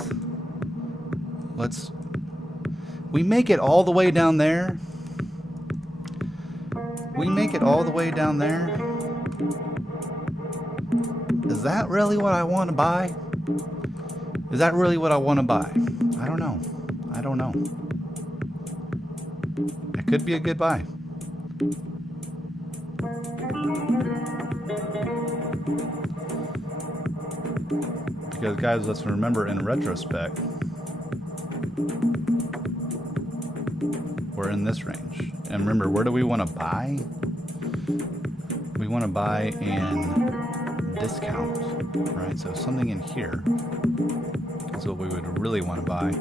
we make it all the way down there. We make it all the way down there. Is that really what I want to buy? Is that really what I want to buy? I don't know. I don't know. It could be a good buy. Because, guys, let's remember, in retrospect, we're in this range. And remember, where do we want to buy? We want to buy in discount, right? So something in here is what we would really want to buy.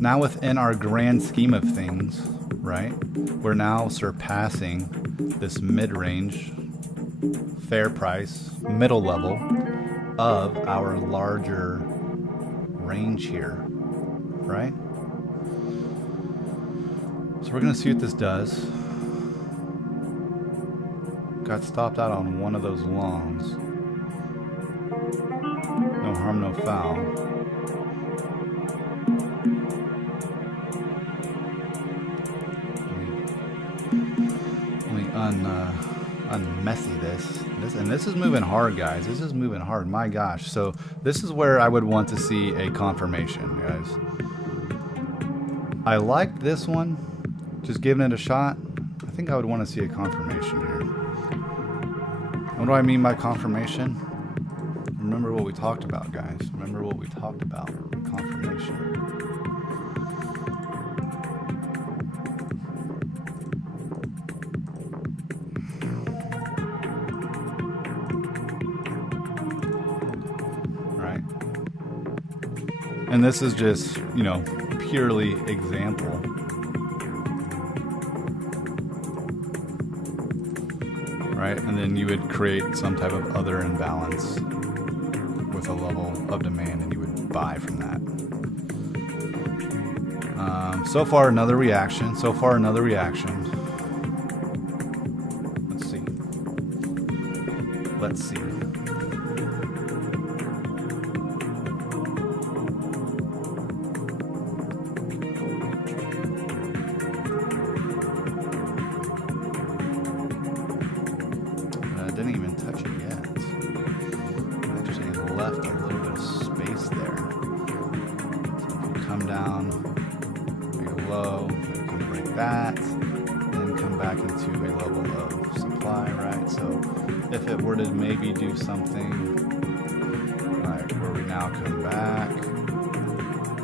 Now, within our grand scheme of things, right, we're now surpassing this mid-range, fair price, middle level of our larger range here, right? So we're going to see what this does. Got stopped out on one of those longs. No harm, no foul. Let me unmessy this. And this is moving hard, guys. This is moving hard. My gosh. So this is where I would want to see a confirmation, guys. I liked this one. Just giving it a shot. I think I would want to see a confirmation here. What do I mean by confirmation? Remember what we talked about, guys. Remember what we talked about. Confirmation. Right? And this is just, you know, purely example. Right? And then you would create some type of other imbalance with a level of demand, and you would buy from that. So far, another reaction. Let's see. Didn't even touch it yet. Actually left a little bit of space there. So if we come down, make a low, come break that, then come back into a level of supply, right? So if it were to maybe do something like where we now come back,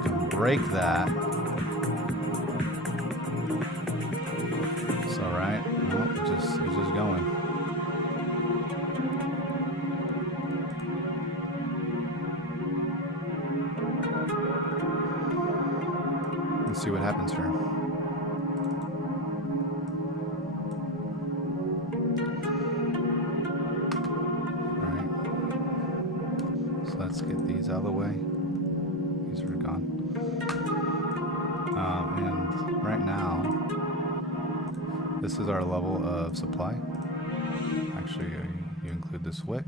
come break that. So right, well, it's just going. Let's see what happens here. Alright. So let's get these out of the way. These are gone. And right now, this is our level of supply. Actually, you include this wick.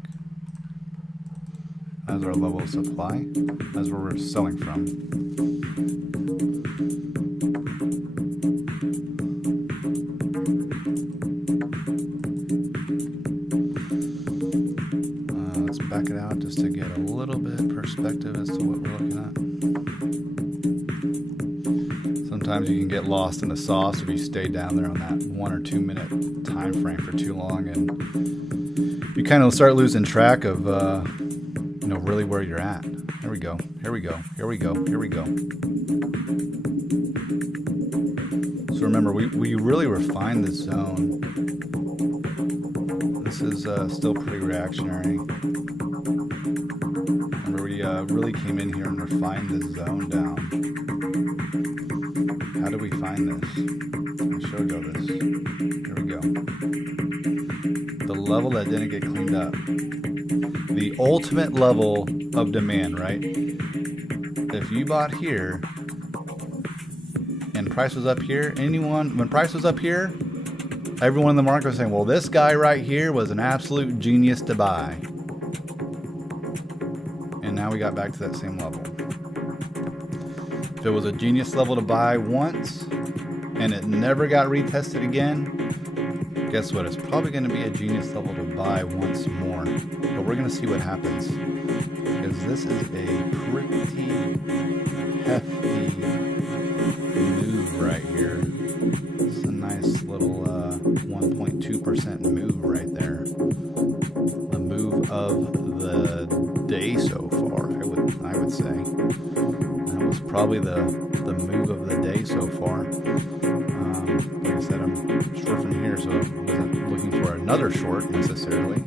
That's our level of supply. That's where we're selling from. Let's back it out just to get a little bit of perspective as to what we're looking at. Sometimes you can get lost in the sauce if you stay down there on that 1 or 2 minute time frame for too long, and you kind of start losing track of you know, really where you're at. Here we go. So remember, we really refined the zone. This is still pretty reactionary. Remember, we really came in here and refined the zone down. How do we find this? I'll show you this. Here we go. The level that didn't get cleaned up. The ultimate level of demand, right? If you bought here and price was up here, when price was up here, everyone in the market was saying, well, this guy right here was an absolute genius to buy. And now we got back to that same level. If it was a genius level to buy once and it never got retested again, guess what? It's probably going to be a genius level to buy once more. But we're going to see what happens, because this is a pretty hefty move right here. It's a nice little 1.2% move right there. The move of the day so far, I would say. That was probably the move of the day so far. Like I said, I'm short from here, so I wasn't looking for another short necessarily.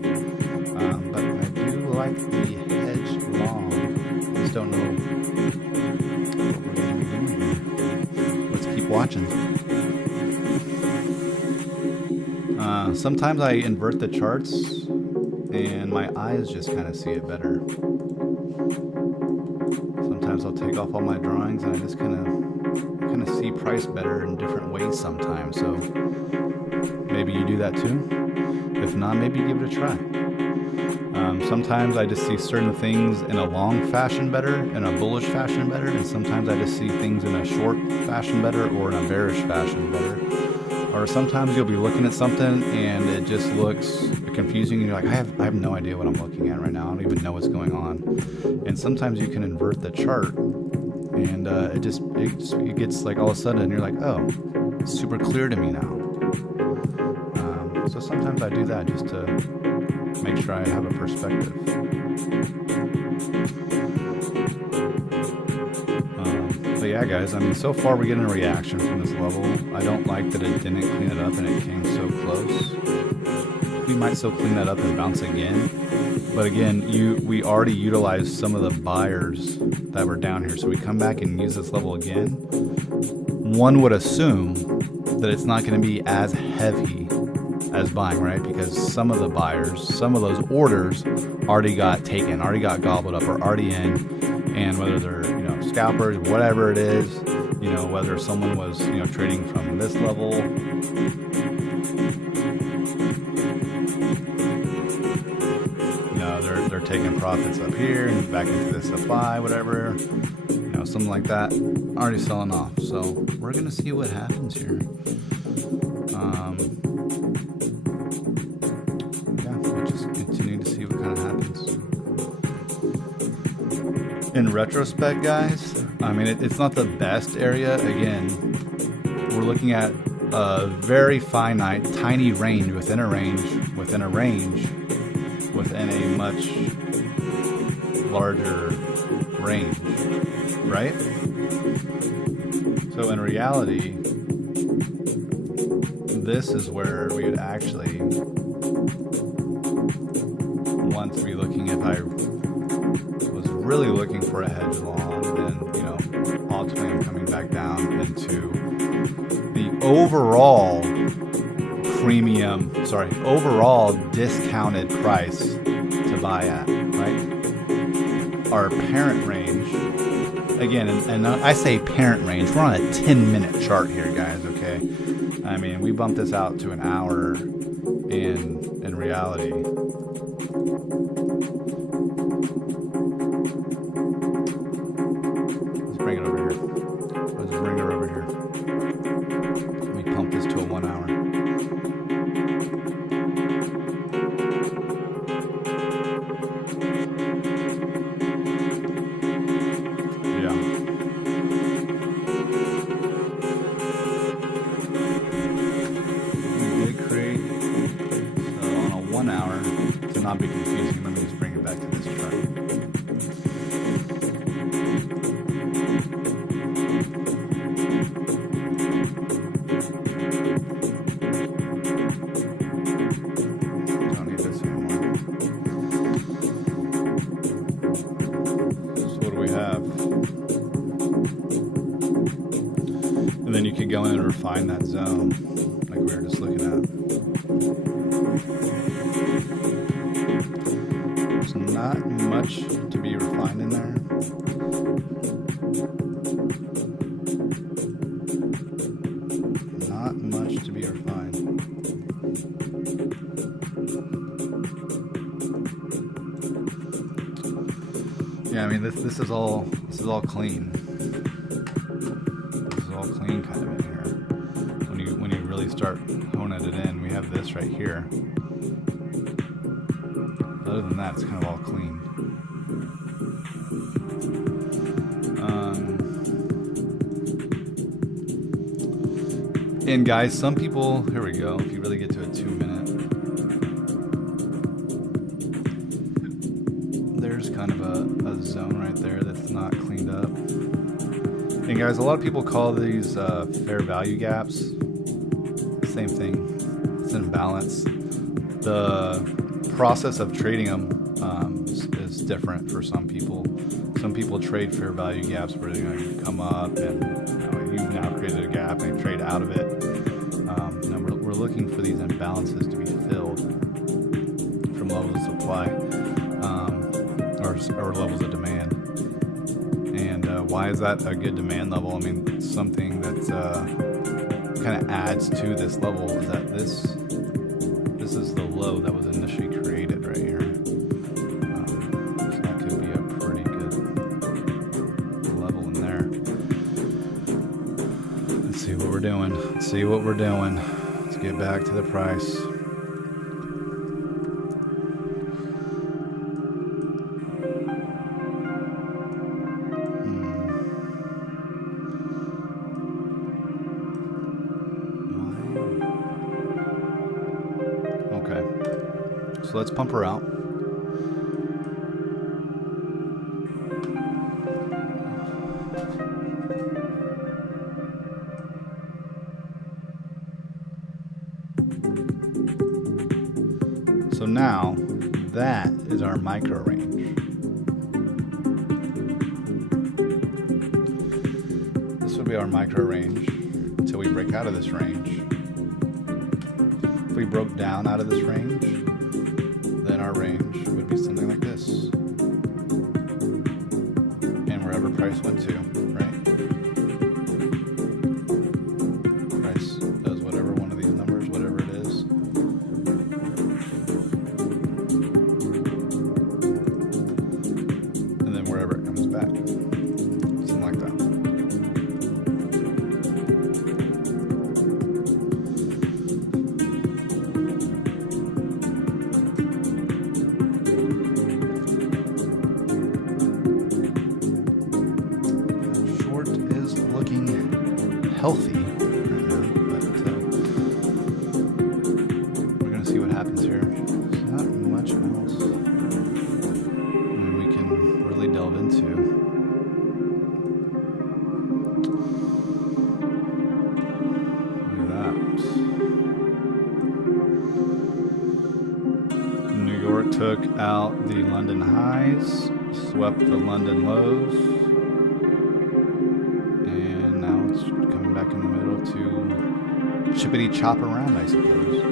But I do like the hedge long. Just don't know what we're going to be doing here. Let's keep watching. Sometimes I invert the charts and my eyes just kind of see it better. Sometimes I'll take off all my drawings and I just kind of see price better in different ways sometimes. So maybe you do that too. If not, maybe give it a try. Sometimes I just see certain things in a long fashion better, in a bullish fashion better, and sometimes I just see things in a short fashion better or in a bearish fashion better. Or sometimes you'll be looking at something and it just looks confusing and you're like, I have no idea what I'm looking at right now. I don't even know what's going on. And sometimes you can invert the chart and it gets like all of a sudden you're like, oh, it's super clear to me now. So sometimes I do that just to make sure I have a perspective. But yeah, guys, I mean, so far we're getting a reaction from this level. I don't like that it didn't clean it up and it came so close. We might still clean that up and bounce again. But again, we already utilized some of the buyers that were down here. So we come back and use this level again. One would assume that it's not going to be as heavy as buying, right? Because some of the buyers, some of those orders already got taken, already got gobbled up, or already in. And whether they're, scalpers, whatever it is, whether someone was, trading from this level, they're taking profits up here and back into the supply, whatever, something like that, already selling off. So we're gonna see what happens here. We'll just continue to see what kind of happens. In retrospect, guys, I mean, it's not the best area. Again, we're looking at a very finite, tiny range within a range, within a range, within a much larger range, right? So in reality, this is where we would actually want to be looking. If I was really looking for a hedge long, then ultimately I'm coming back down into the overall overall discounted price to buy at, right? Our parent range, again, and I say parent range, we're on a 10-minute chart here, guys, okay? I mean, we bumped this out to an hour in reality. Let's bring it over here. Let's bring her over here. Let me pump this to a 1 hour. Not be confusing. Let me just bring it back to this chart. Don't need this anymore. So what do we have? And then you could go in and refine that zone like we were just looking at. Not much to be refined in there. Not much to be refined. Yeah, I mean this is all clean. This is all clean kind of in here. When you really start honing it in, we have this right here. Other than that, it's kind of all clean. And guys, some people, here we go, if you really get to a 2-minute, there's kind of a zone right there that's not cleaned up. And guys, a lot of people call these fair value gaps. Same thing, it's an imbalance. The process of trading them is different for some people. Some people trade fair value gaps where you come up and you've now created a gap and trade out of it. We're looking for these imbalances to be filled from levels of supply or levels of demand. And why is that a good demand level? I mean, something that kind of adds to this level is that this is the low that was initially created right here. see what we're doing. Let's get back to the price. Okay. So let's pump her out. So now, that is our micro range. This would be our micro range until we break out of this range. If we broke down out of this range, then our range would be something like this. And wherever price went to, right? Price does whatever one of these numbers, whatever it is. And then wherever it comes back. Something like that. Short is looking healthy right now, but we're going to see what happens here. There's not much else we can really delve into. Look at that. New York took out the London highs, swept the London lows, and now it's coming back in the middle to chippity chop around, I suppose.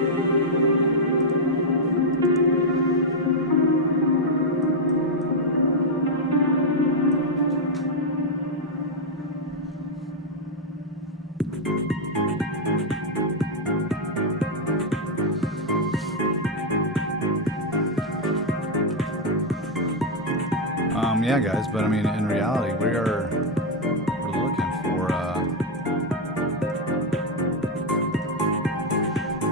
Yeah, guys, but I mean, in reality, we're looking for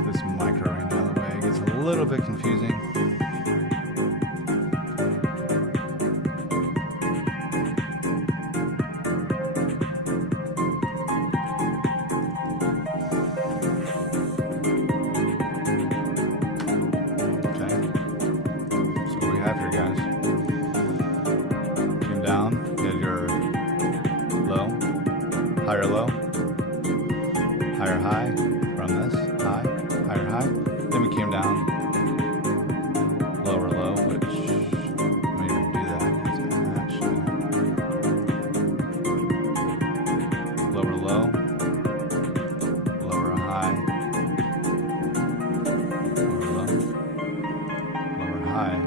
this micro range out of the way. It gets a little bit confusing. Okay, so what do we have here, guys? Down, you had your low, higher low, higher high from this, high, higher high. Then we came down, lower low, which, let me redo that, because it's actually lower low, lower high, lower low, lower high,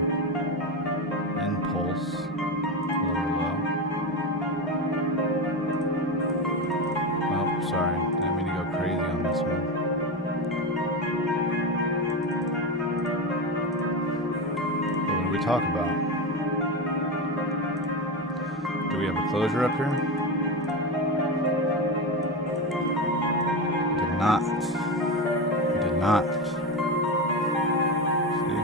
impulse. Sorry, I didn't mean to go crazy on this one. But what do we talk about? Do we have a closure up here? Did not. We did not. See?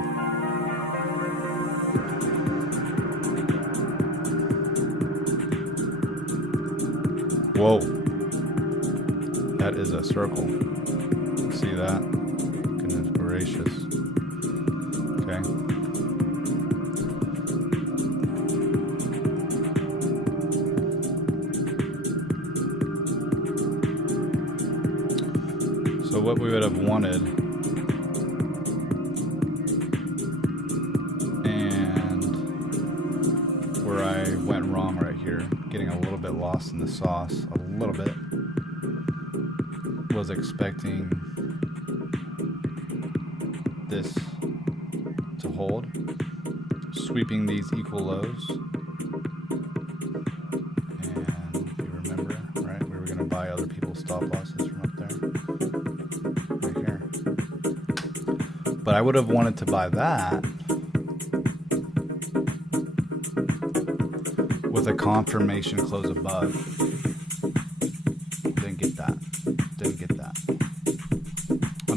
Whoa. That is a circle. See that? Goodness gracious. Okay. So what we would have wanted, and where I went wrong right here, getting a little bit lost in the sauce, a little bit, was expecting this to hold, sweeping these equal lows, and if you remember, right, we were going to buy other people's stop losses from up there, right here. But I would have wanted to buy that with a confirmation close above. Didn't get that.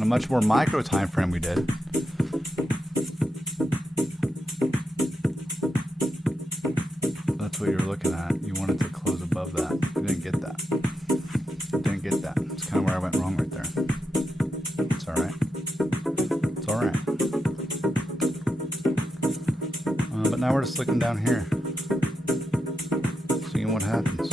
a much more micro time frame we did. That's what you're looking at. You wanted to close above that. You didn't get that. Didn't get that. It's kind of where I went wrong right there. It's all right. It's all right. But now we're just looking down here, seeing what happens.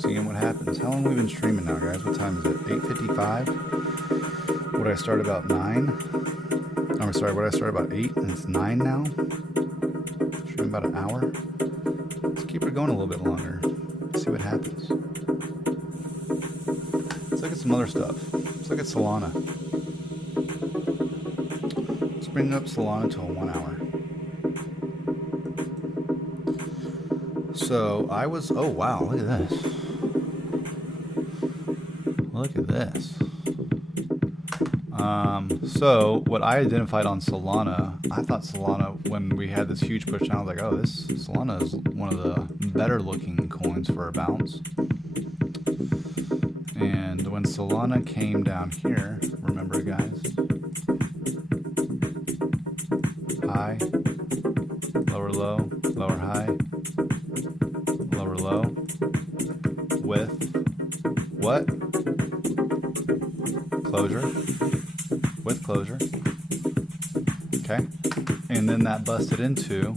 Seeing what happens. How long have we been streaming now, guys? What time is it? 8:55. Would I start about 9? I'm sorry. Would I start about 8? And it's 9 now. Stream about an hour. Let's keep it going a little bit longer. See what happens. Let's look at some other stuff. Let's look at Solana. Let's bring up Solana to a 1 hour. So I was, oh wow, look at this. Look at this. So what I identified on Solana, I thought Solana, when we had this huge push down, I was like, oh, this Solana is one of the better looking coins for a bounce. And when Solana came down here, remember guys, high, lower low, lower high, lower low, with what? Closure, with closure, okay, and then that busted into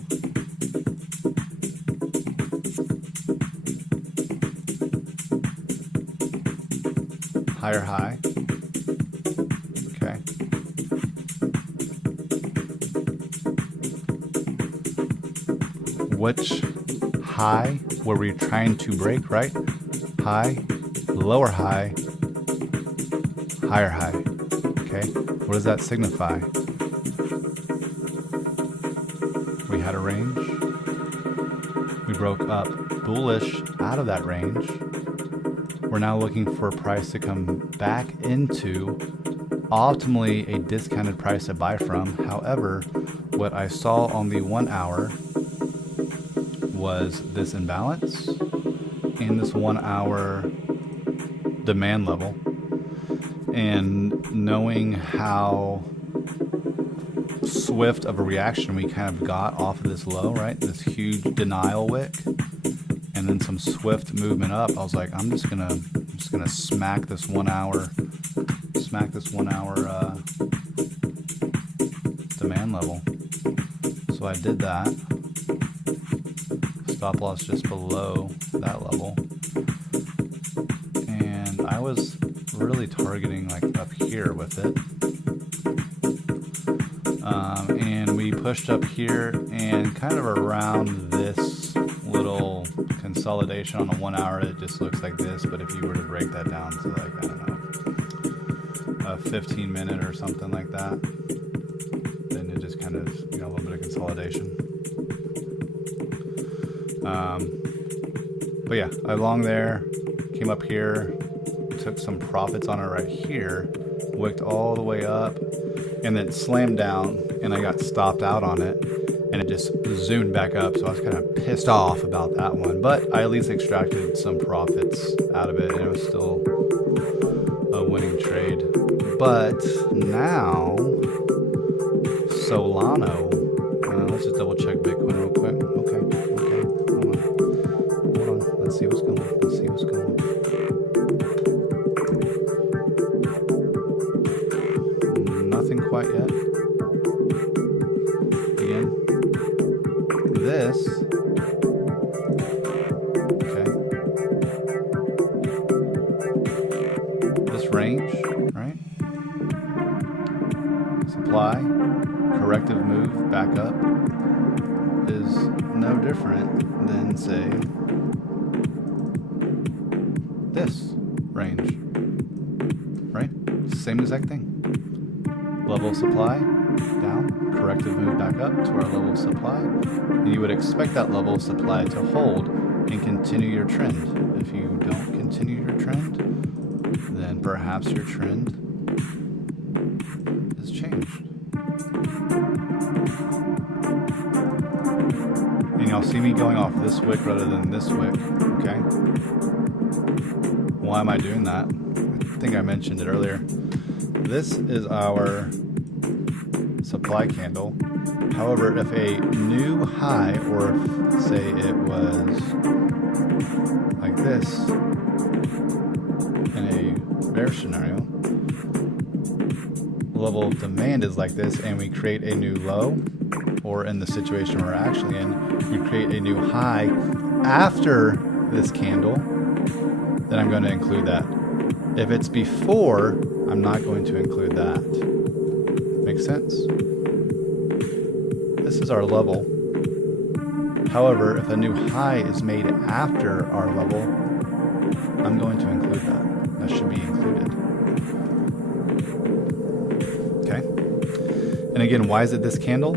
higher high, okay, which high were we trying to break, right? High, lower high, higher high. Okay, what does that signify? We had a range. We broke up bullish out of that range. We're now looking for a price to come back into optimally a discounted price to buy from. However, what I saw on the 1 hour was this imbalance and this 1 hour demand level. And knowing how swift of a reaction we kind of got off of this low, right? This huge denial wick, and then some swift movement up. I was like, I'm just gonna smack this 1 hour, demand level. So I did that. Stop loss just below that level, and I was really targeting like up here with it, and we pushed up here and kind of around this little consolidation on a 1 hour. It just looks like this, but if you were to break that down to like, I don't know, a 15 minute or something like that, then it just kind of, you know, a little bit of consolidation. But yeah, I long there, came up here, took some profits on it right here, wicked all the way up, and then slammed down, and I got stopped out on it, and it just zoomed back up. So I was kind of pissed off about that one, but I at least extracted some profits out of it, and it was still a winning trade. But now Solana, let's just double check Bitcoin real quick. Okay, hold on, let's see what's going on. Nothing quite yet. Again, this, okay, this range, right? Supply, corrective move back up is no different than, say, this range, right? Same exact thing. Level of supply, down, corrective move back up to our level of supply, and you would expect that level of supply to hold and continue your trend. If you don't continue your trend, then perhaps your trend is changed. And y'all see me going off this wick rather than this wick, okay? Why am I doing that? think I mentioned it earlier. This is our supply candle. However, if a new high, or if, say it was like this in a bearish scenario, level of demand is like this, and we create a new low, or in the situation we're actually in, we create a new high after this candle, then I'm going to include that. If it's before, I'm not going to include that. Make sense? This is our level. However, if a new high is made after our level, I'm going to include that. That should be included. Okay? And again, why is it this candle?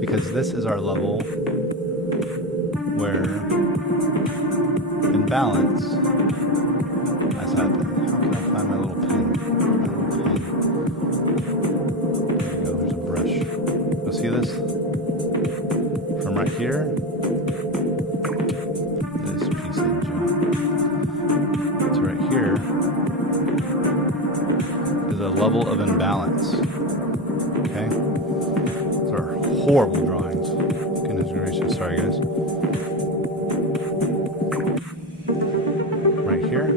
Because this is our level where imbalance has happened. How can I find my little pen? There you go, there's a brush. You'll see this? From right here, this piece of junk, to right here, is a level of imbalance. Okay? These are horrible drawings. Goodness gracious, sorry guys. Right here.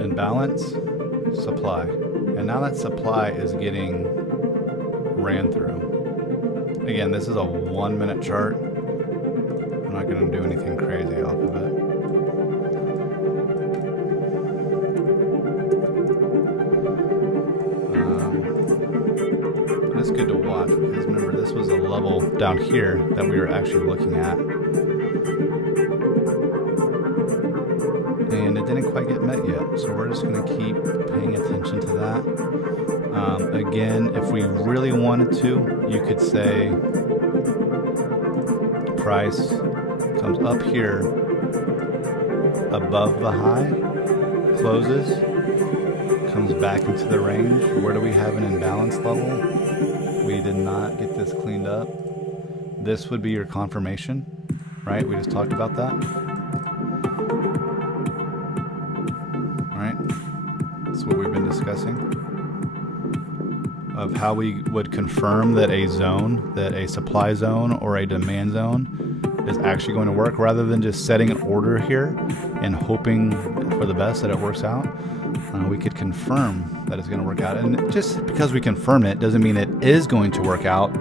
Imbalance, supply. And now that supply is getting ran through. Again, this is a 1 minute chart. I'm not going to do anything crazy off of it. But it's good to watch, because remember, this was a level down here that we were actually looking at. And it didn't quite get met yet, so we're just going to keep paying attention to that. Again, if we really wanted to, you could say price comes up here above the high, closes, comes back into the range. Where do we have an imbalance level? We did not get this cleaned up. This would be your confirmation, right? We just talked about that. That's what we've been discussing, of how we would confirm that a zone, that a supply zone or a demand zone is actually going to work, rather than just setting an order here and hoping for the best that it works out. We could confirm that it's going to work out, and just because we confirm it doesn't mean it is going to work out.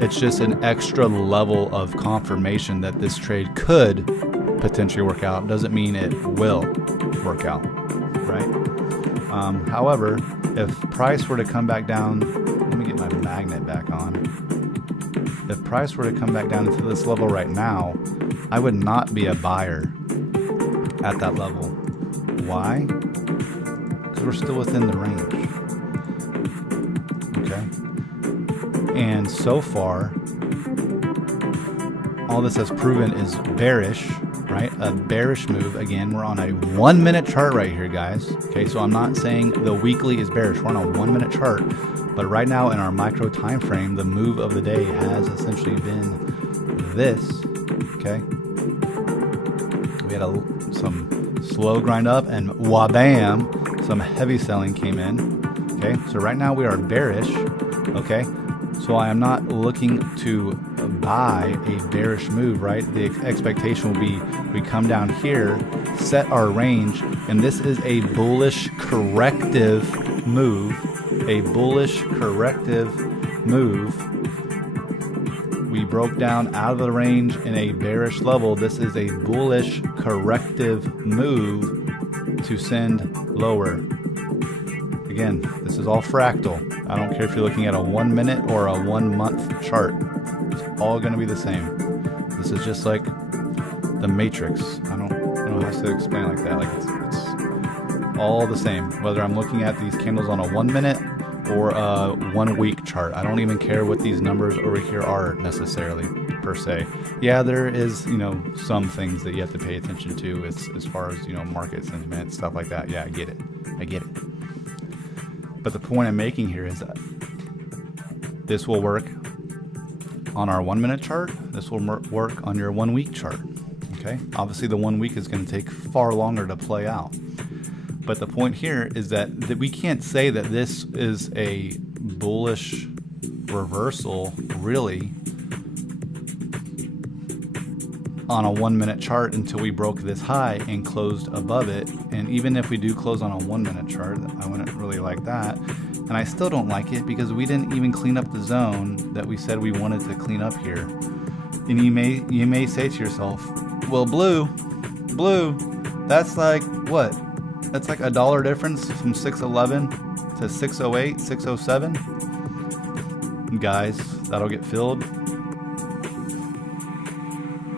It's just an extra level of confirmation that this trade could potentially work out. Doesn't mean it will work out, right? However, if price were to come back down, let me get my magnet back on. If price were to come back down to this level right now, I would not be a buyer at that level. Why? Because we're still within the range. Okay? And so far, all this has proven is bearish, right? A bearish move. Again, we're on a 1 minute chart right here, guys. Okay, so I'm not saying the weekly is bearish. We're on a 1 minute chart. But right now in our micro time frame, the move of the day has essentially been this. Okay? We had some slow grind up, and wabam, some heavy selling came in. Okay, so right now we are bearish. Okay, so I am not looking to buy a bearish move, right? The expectation will be we come down here, set our range, and this is a bullish corrective move. A bullish corrective move. We broke down out of the range in a bearish level. This is a bullish corrective move to send lower. Again, this is all fractal. I don't care if you're looking at a 1 minute or a 1 month chart. It's all going to be the same. This is just like the matrix. I don't know how to explain it like that. Like it's all the same. Whether I'm looking at these candles on a 1 minute or a 1 week chart. I don't even care what these numbers over here are necessarily, per se. Yeah, there is, some things that you have to pay attention to as far as, market sentiment, stuff like that. Yeah, I get it. But the point I'm making here is that This will work on our 1 minute chart. This will work on your 1 week chart. Okay, obviously the 1 week is going to take far longer to play out. But the point here is that we can't say that this is a bullish reversal really on a 1 minute chart until we broke this high and closed above it. And even if we do close on a 1 minute chart, I wouldn't really like that. And I still don't like it because we didn't even clean up the zone that we said we wanted to clean up here. And you may say to yourself, well, blue, that's like what? That's like $1 difference from 611 to 608, 607. Guys, that'll get filled.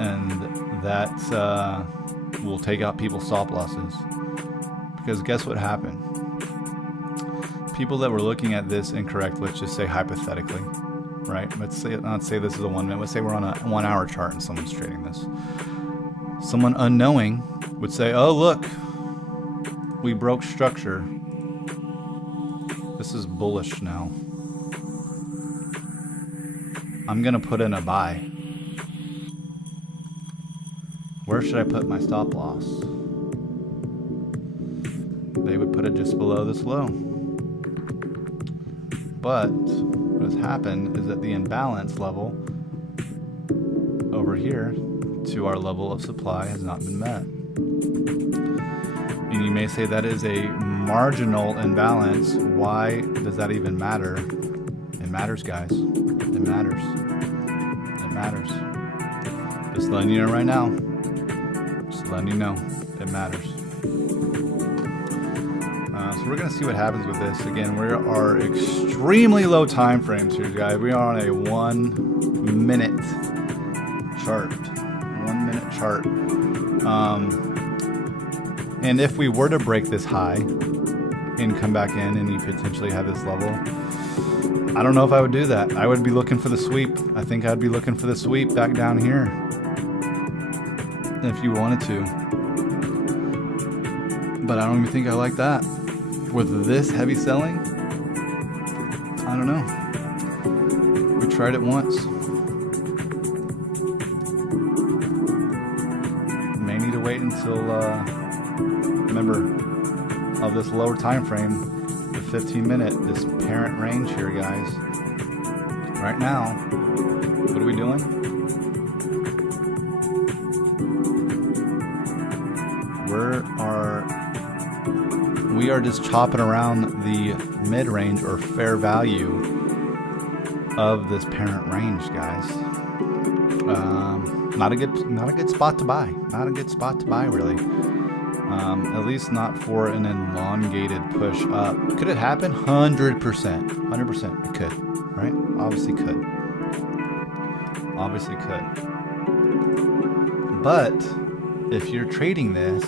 And that will take out people's stop losses. Because guess what happened? People that were looking at this incorrect, let's just say hypothetically, right? Let's say this is a 1 minute. Let's say we're on a 1 hour chart and someone's trading this. Someone unknowing would say, oh, look, we broke structure. This is bullish now. I'm going to put in a buy. Where should I put my stop loss? They would put it just below this low. But what has happened is that the imbalance level over here to our level of supply has not been met. And you may say that is a marginal imbalance. Why does that even matter? It matters, guys. It matters. It matters. Just letting you know right now. Just letting you know. It matters. So we're going to see what happens with this. Again, we are extremely low time frames here, guys. We are on a 1 minute chart. 1 minute chart. And if we were to break this high and come back in and you potentially have this level, I don't know if I would do that. I would be looking for the sweep. I think I'd be looking for the sweep back down here if you wanted to. But I don't even think I like that. With this heavy selling, I don't know. We tried it once. May need to wait until, remember, of this lower time frame, the 15-minute, this parent range here, guys. Right now, what are we doing? We are just chopping around the mid-range or fair value of this parent range, guys. Not a good spot to buy. Not a good spot to buy, really. At least not for an elongated push up. Could it happen? 100%. 100%. It could, right? Obviously could. Obviously could. But if you're trading this,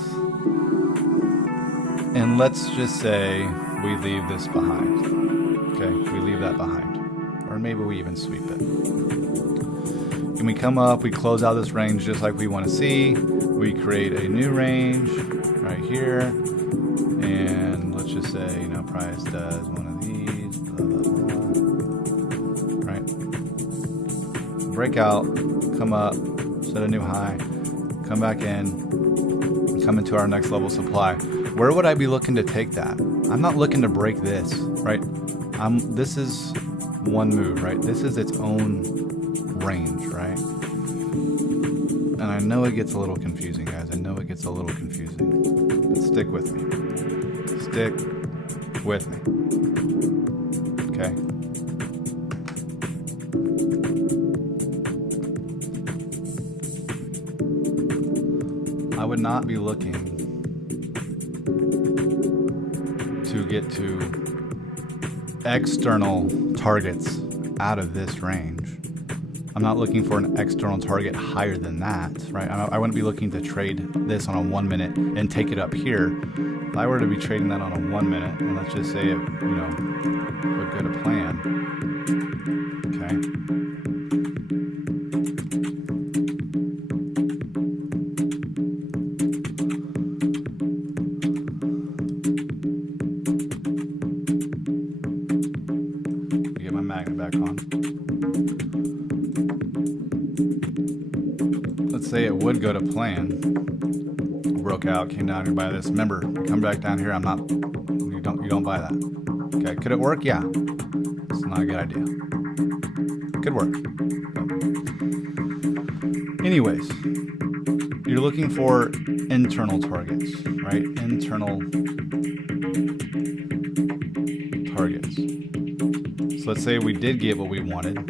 and let's just say we leave this behind. Okay, we leave that behind. Or maybe we even sweep it. And we come up, we close out this range just like we want to see. We create a new range right here. And let's just say, price does one of these. Blah, blah, blah. Right? Breakout, come up, set a new high, come back in, come into our next level supply. Where would I be looking to take that? I'm not looking to break this, right? This is one move, right? This is its own range, right? And I know it gets a little confusing, guys. I know it gets a little confusing. But stick with me. Stick with me. Okay? I would not be looking to get to external targets out of this range. I'm not looking for an external target higher than that, right? I wouldn't be looking to trade this on a 1 minute and take it up here. If I were to be trading that on a 1 minute, and let's just say it, would go to plan, okay? Get my magnet back on. say it would go to plan. Broke out, came down here, buy this. Remember, come back down here. You don't buy that. Okay, could it work? Yeah. It's not a good idea. Could work. Anyways, you're looking for internal targets, right? Internal targets. So let's say we did get what we wanted.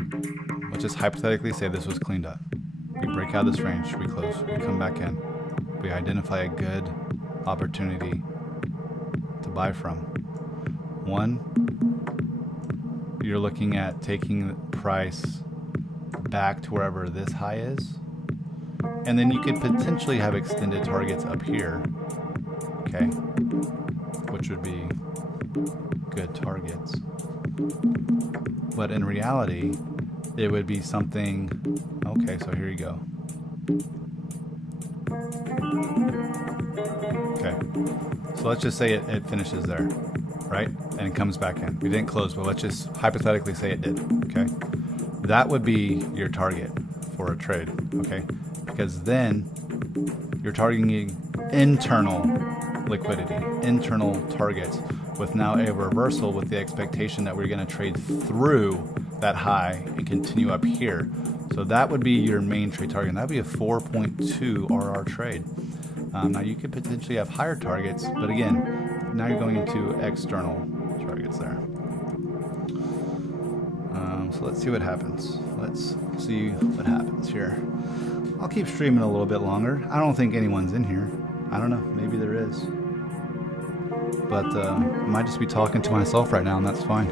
Let's just hypothetically say this was cleaned up. We break out this range, we close, we come back in. We identify a good opportunity to buy from. One, you're looking at taking the price back to wherever this high is. And then you could potentially have extended targets up here, okay, which would be good targets. But in reality, it would be something, okay, so here you go. Okay, so let's just say it finishes there, right? And it comes back in. We didn't close, but let's just hypothetically say it did, okay? That would be your target for a trade, okay? Because then you're targeting internal liquidity, internal targets, with now a reversal with the expectation that we're going to trade through that high and continue up here. So that would be your main trade target. That would be a 4.2 RR trade. Now you could potentially have higher targets, but again, now you're going into external targets there. So let's see what happens. Let's see what happens here. I'll keep streaming a little bit longer. I don't think anyone's in here. I don't know. Maybe there is. But I might just be talking to myself right now, and that's fine.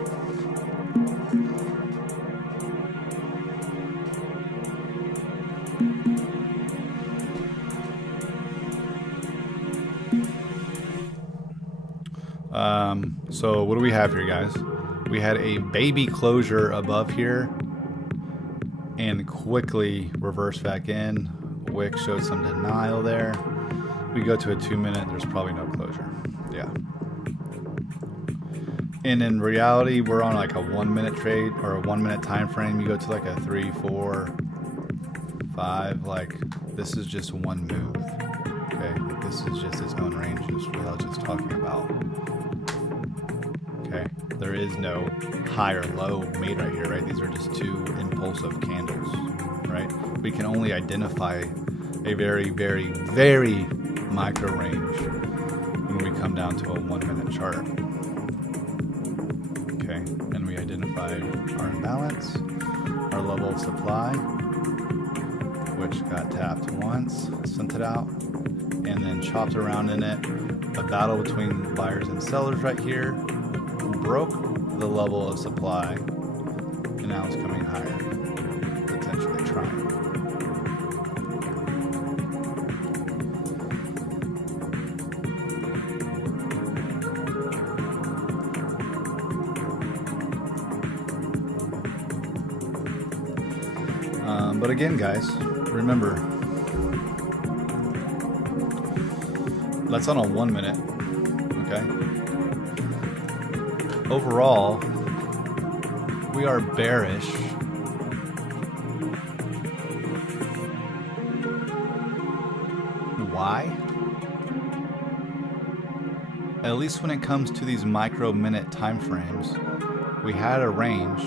So what do we have here, guys? We had a baby closure above here and quickly reversed back in. Wick showed some denial there. We go to a 2 minute, there's probably no closure. Yeah. And in reality, we're on like a 1 minute trade or a 1 minute time frame. You go to like a 3, 4, 5. Like this is just one move. Okay, this is just its own range, just what I was just talking about. Okay, there is no high or low made right here, right? These are just two impulsive candles, right? We can only identify a very, very, very micro range when we come down to a 1 minute chart. Okay, and we identified our imbalance, our level of supply, which got tapped once, sent it out, and then chopped around in it. A battle between buyers and sellers right here, broke the level of supply, and now it's coming higher, potentially trying. But again, guys, remember, that's on a 1 minute, okay? Overall, we are bearish. Why? At least when it comes to these micro minute time frames, we had a range,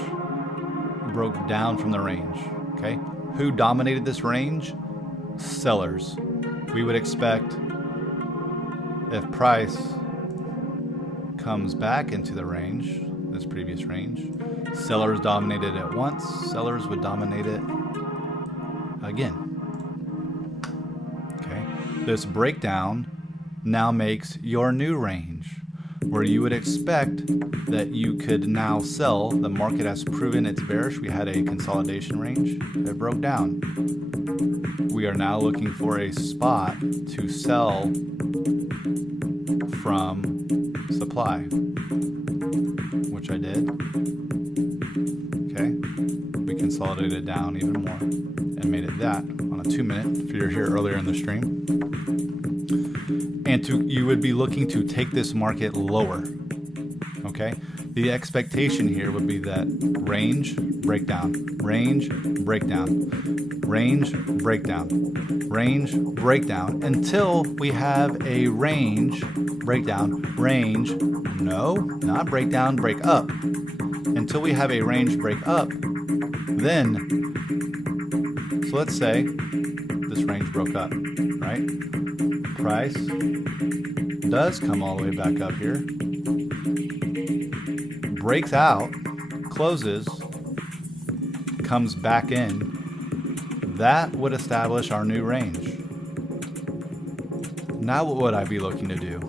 broke down from the range, okay? Who dominated this range? Sellers. We would expect if price comes back into the range, this previous range, sellers dominated it once, sellers would dominate it again. Okay, this breakdown now makes your new range where you would expect that you could now sell. The market has proven it's bearish. We had a consolidation range that broke down. We are now looking for a spot to sell from supply, which I did. Okay, we consolidated down even more and made it that on a 2 minute if you're here earlier in the stream. And you would be looking to take this market lower. Okay, the expectation here would be that range breakdown, range, breakdown, range, breakdown, range, breakdown, until we have a range, breakdown, range, no, not breakdown, break up. Until we have a range break up, then, so let's say this range broke up, right? Price does come all the way back up here, breaks out, closes, comes back in. That would establish our new range. Now what would I be looking to do?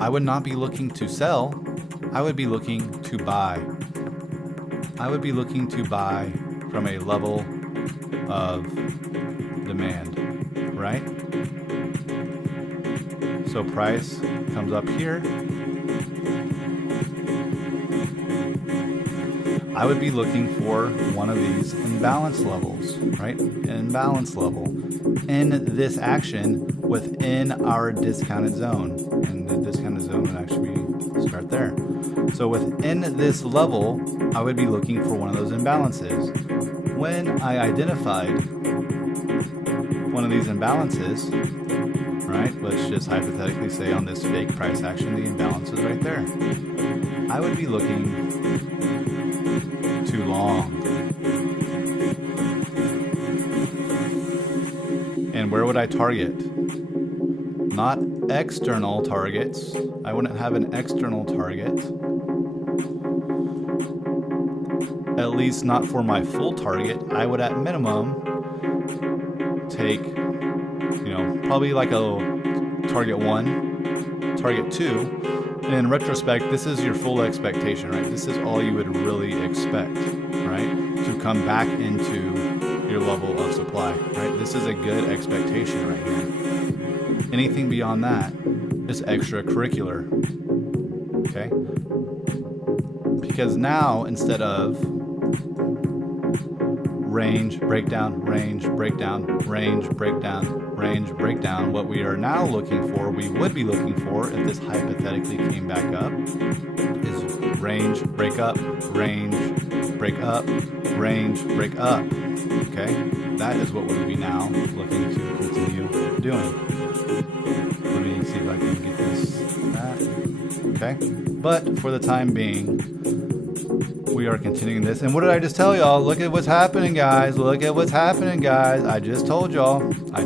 I would not be looking to sell. I would be looking to buy. I would be looking to buy from a level of demand, right? So price comes up here. I would be looking for one of these imbalance levels, right? Imbalance level in this action within our discounted zone. And the discounted zone would actually start there. So within this level, I would be looking for one of those imbalances. When I identified one of these imbalances, right? Let's just hypothetically say on this fake price action, the imbalance is right there. I would be looking to long. And where would I target? Not external targets. I wouldn't have an external target. At least not for my full target. I would at minimum take, probably like a target 1, target 2. And in retrospect, this is your full expectation, right? This is all you would really expect, right? To come back into your level of supply, right? This is a good expectation right here. Anything beyond that is extracurricular, okay? Because now, instead of range, breakdown, range, breakdown, range, breakdown, range, breakdown, what we are now looking for, we would be looking for, if this hypothetically came back up, is range, break up, range, break up, range, break up, okay? That is what we'll be now looking to continue doing. Let me see if I can get that, okay? But for the time being, we are continuing this. And what did I just tell y'all? Look at what's happening, guys. Look at what's happening, guys. I just told y'all. I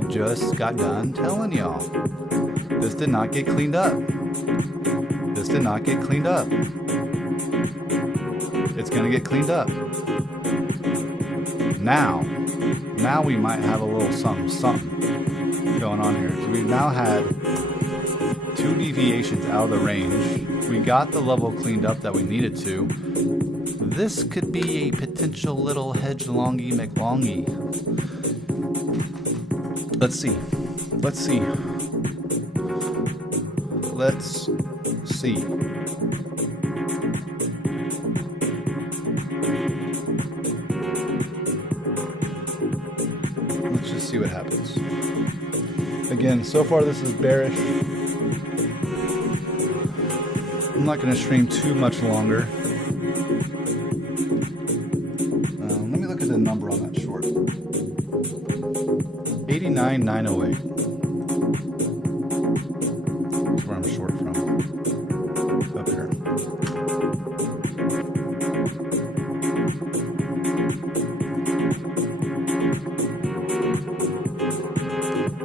just got done telling y'all. This did not get cleaned up. This did not get cleaned up. It's going to get cleaned up. Now we might have a little something going on here. So we've now had 2 deviations out of the range. We got the level cleaned up that we needed to. This could be a potential little hedge longy McLongy. Let's see. Let's see. Let's just see what happens. Again, so far this is bearish. I'm not going to stream too much longer. Let me look at the number on that short. 89,908. That's where I'm short from. Up here.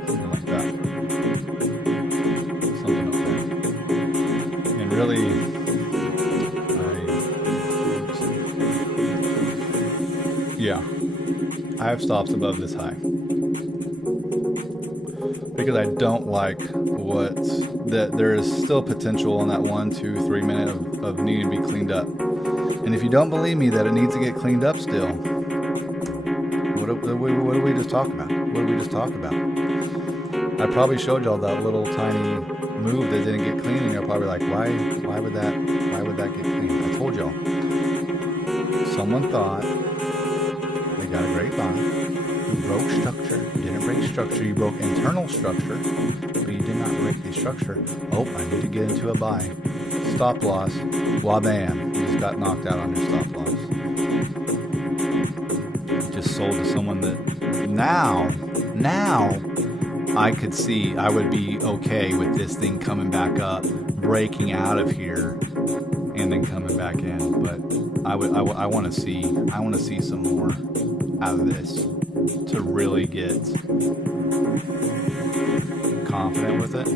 Something like that. Something up there. And really, I have stops above this high because I don't like that there is still potential on that 1, 2, 3 minute of needing to be cleaned up. And if you don't believe me that it needs to get cleaned up still, what did we just talk about? What did we just talk about? I probably showed y'all that little tiny move that didn't get clean, and you're probably like, why would that get clean? I told y'all. Someone thought they got a great buy. You broke structure. You didn't break structure. You broke internal structure, but you did not break the structure. Oh, I need to get into a buy. Stop loss. Wabam. You just got knocked out on your stop loss. just sold to someone that now I could see I would be okay with this thing coming back up, breaking out of here, and then coming back in. But I want to see some more out of this to really get confident with it.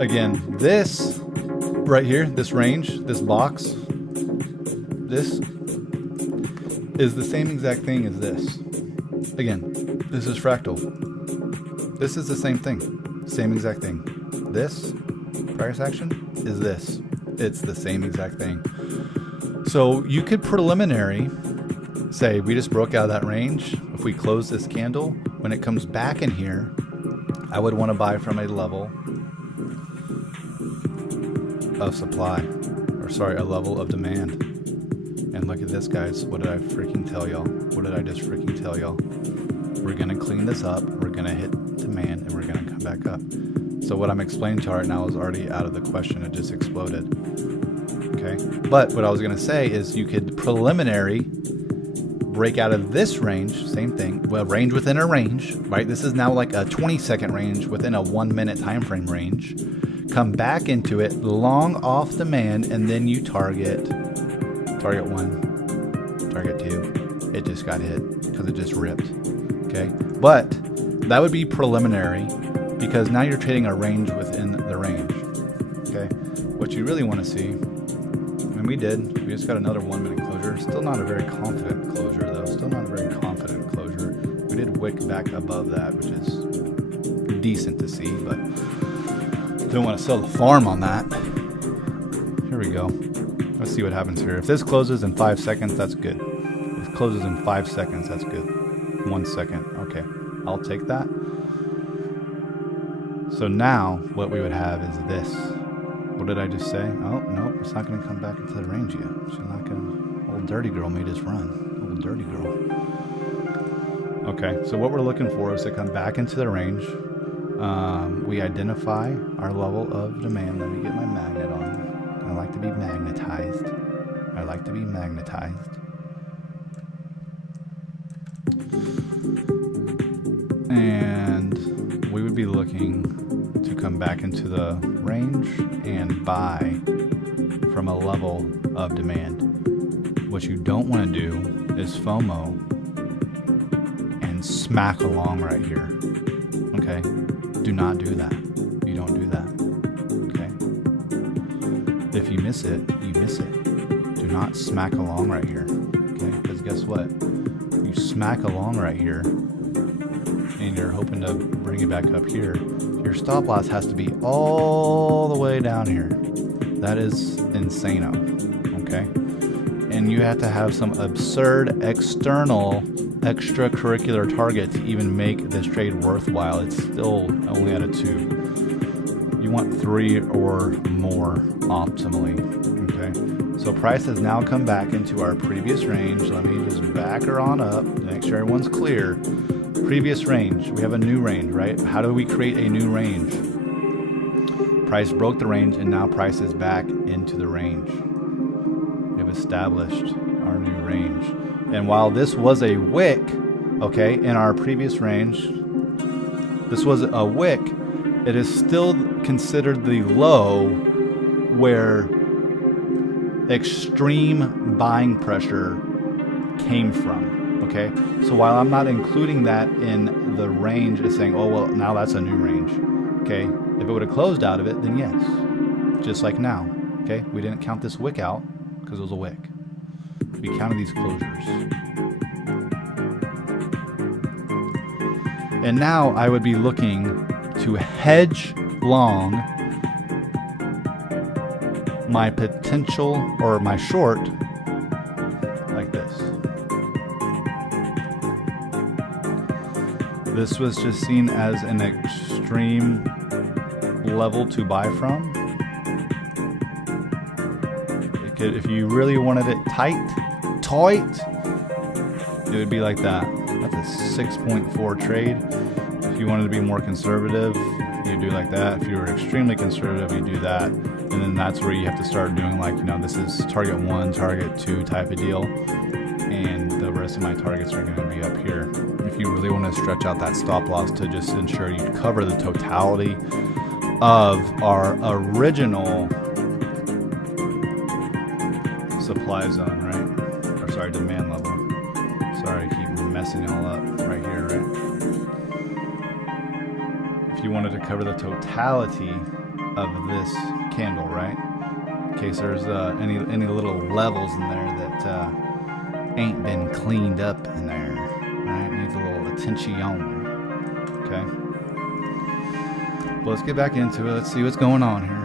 Again, this right here, this range, this box, this is the same exact thing as this. Again, this is fractal. This is the same thing. Same exact thing. This price action is this. It's the same exact thing. So you could preliminary say we just broke out of that range. If we close this candle, when it comes back in here, I would want to buy from a level of supply, or sorry, a level of demand. And look at this, guys. What did I freaking tell y'all? What did I just freaking tell y'all? We're going to clean this up. We're going to hit demand and we're going to come back up. So what I'm explaining to you right now is already out of the question. It just exploded. Okay. But what I was going to say is you could preliminary break out of this range. Same thing. Well, range within a range, right? This is now like a 20-second range within a 1 minute time frame range. Come back into it, long off demand, and then you target 1, target 2. It just got hit because it just ripped. Okay, but that would be preliminary because now you're trading a range within the range. Okay, what you really want to see, and we just got another 1 minute closure. Still not a very confident closure though. Still not a very confident closure. We did wick back above that, which is decent to see, but don't want to sell the farm on that. Here we go. Let's see what happens here. If this closes in 5 seconds, that's good. If it closes in 5 seconds, that's good. 1 second. Okay, I'll take that. So now what we would have is this. What did I just say? Oh, no, it's not going to come back into the range yet. She's not going to. Old dirty girl made us run. Old dirty girl. Okay, so what we're looking for is to come back into the range. We identify our level of demand. Let me get my magnet on. I like to be magnetized. I like to be magnetized. And we would be looking to come back into the range and buy from a level of demand. What you don't want to do is FOMO and smack along right here. Okay? Do not do that. You don't do that. Okay? If you miss it, you miss it. Do not smack along right here. Okay? Because guess what? You smack along right here and you're hoping to bring it back up here, your stop loss has to be all the way down here. That is insano. Okay? And you have to have some absurd external extracurricular target to even make this trade worthwhile. It's still only at a 2. You want 3 or more optimally. Okay, so price has now come back into our previous range. Let me just back her on up to make sure everyone's clear. Previous range, we have a new range, right? How do we create a new range? Price broke the range and now price is back into the range. We have established our new range. And while this was a wick, okay, in our previous range, this was a wick, it is still considered the low where extreme buying pressure came from, okay? So while I'm not including that in the range as saying, oh, well, now that's a new range, okay? If it would have closed out of it, then yes, just like now, okay? We didn't count this wick out because it was a wick. We counted these closures. And now I would be looking to hedge long my potential or my short like this. This was just seen as an extreme level to buy from. If you really wanted it tight, it would be like that. That's a 6.4 trade. If you wanted to be more conservative, you do like that. If you were extremely conservative, you do that. And then that's where you have to start doing like, this is target 1, target 2 type of deal. And most of my targets are going to be up here. If you really want to stretch out that stop loss to just ensure you cover the totality of our original supply zone, right? Or sorry, demand level. Sorry, I keep messing it all up right here, right? If you wanted to cover the totality of this candle, right? In case there's any little levels in there that ain't been cleaned up in there, right? Needs a little attention, okay? Well, let's get back into it. Let's see what's going on here.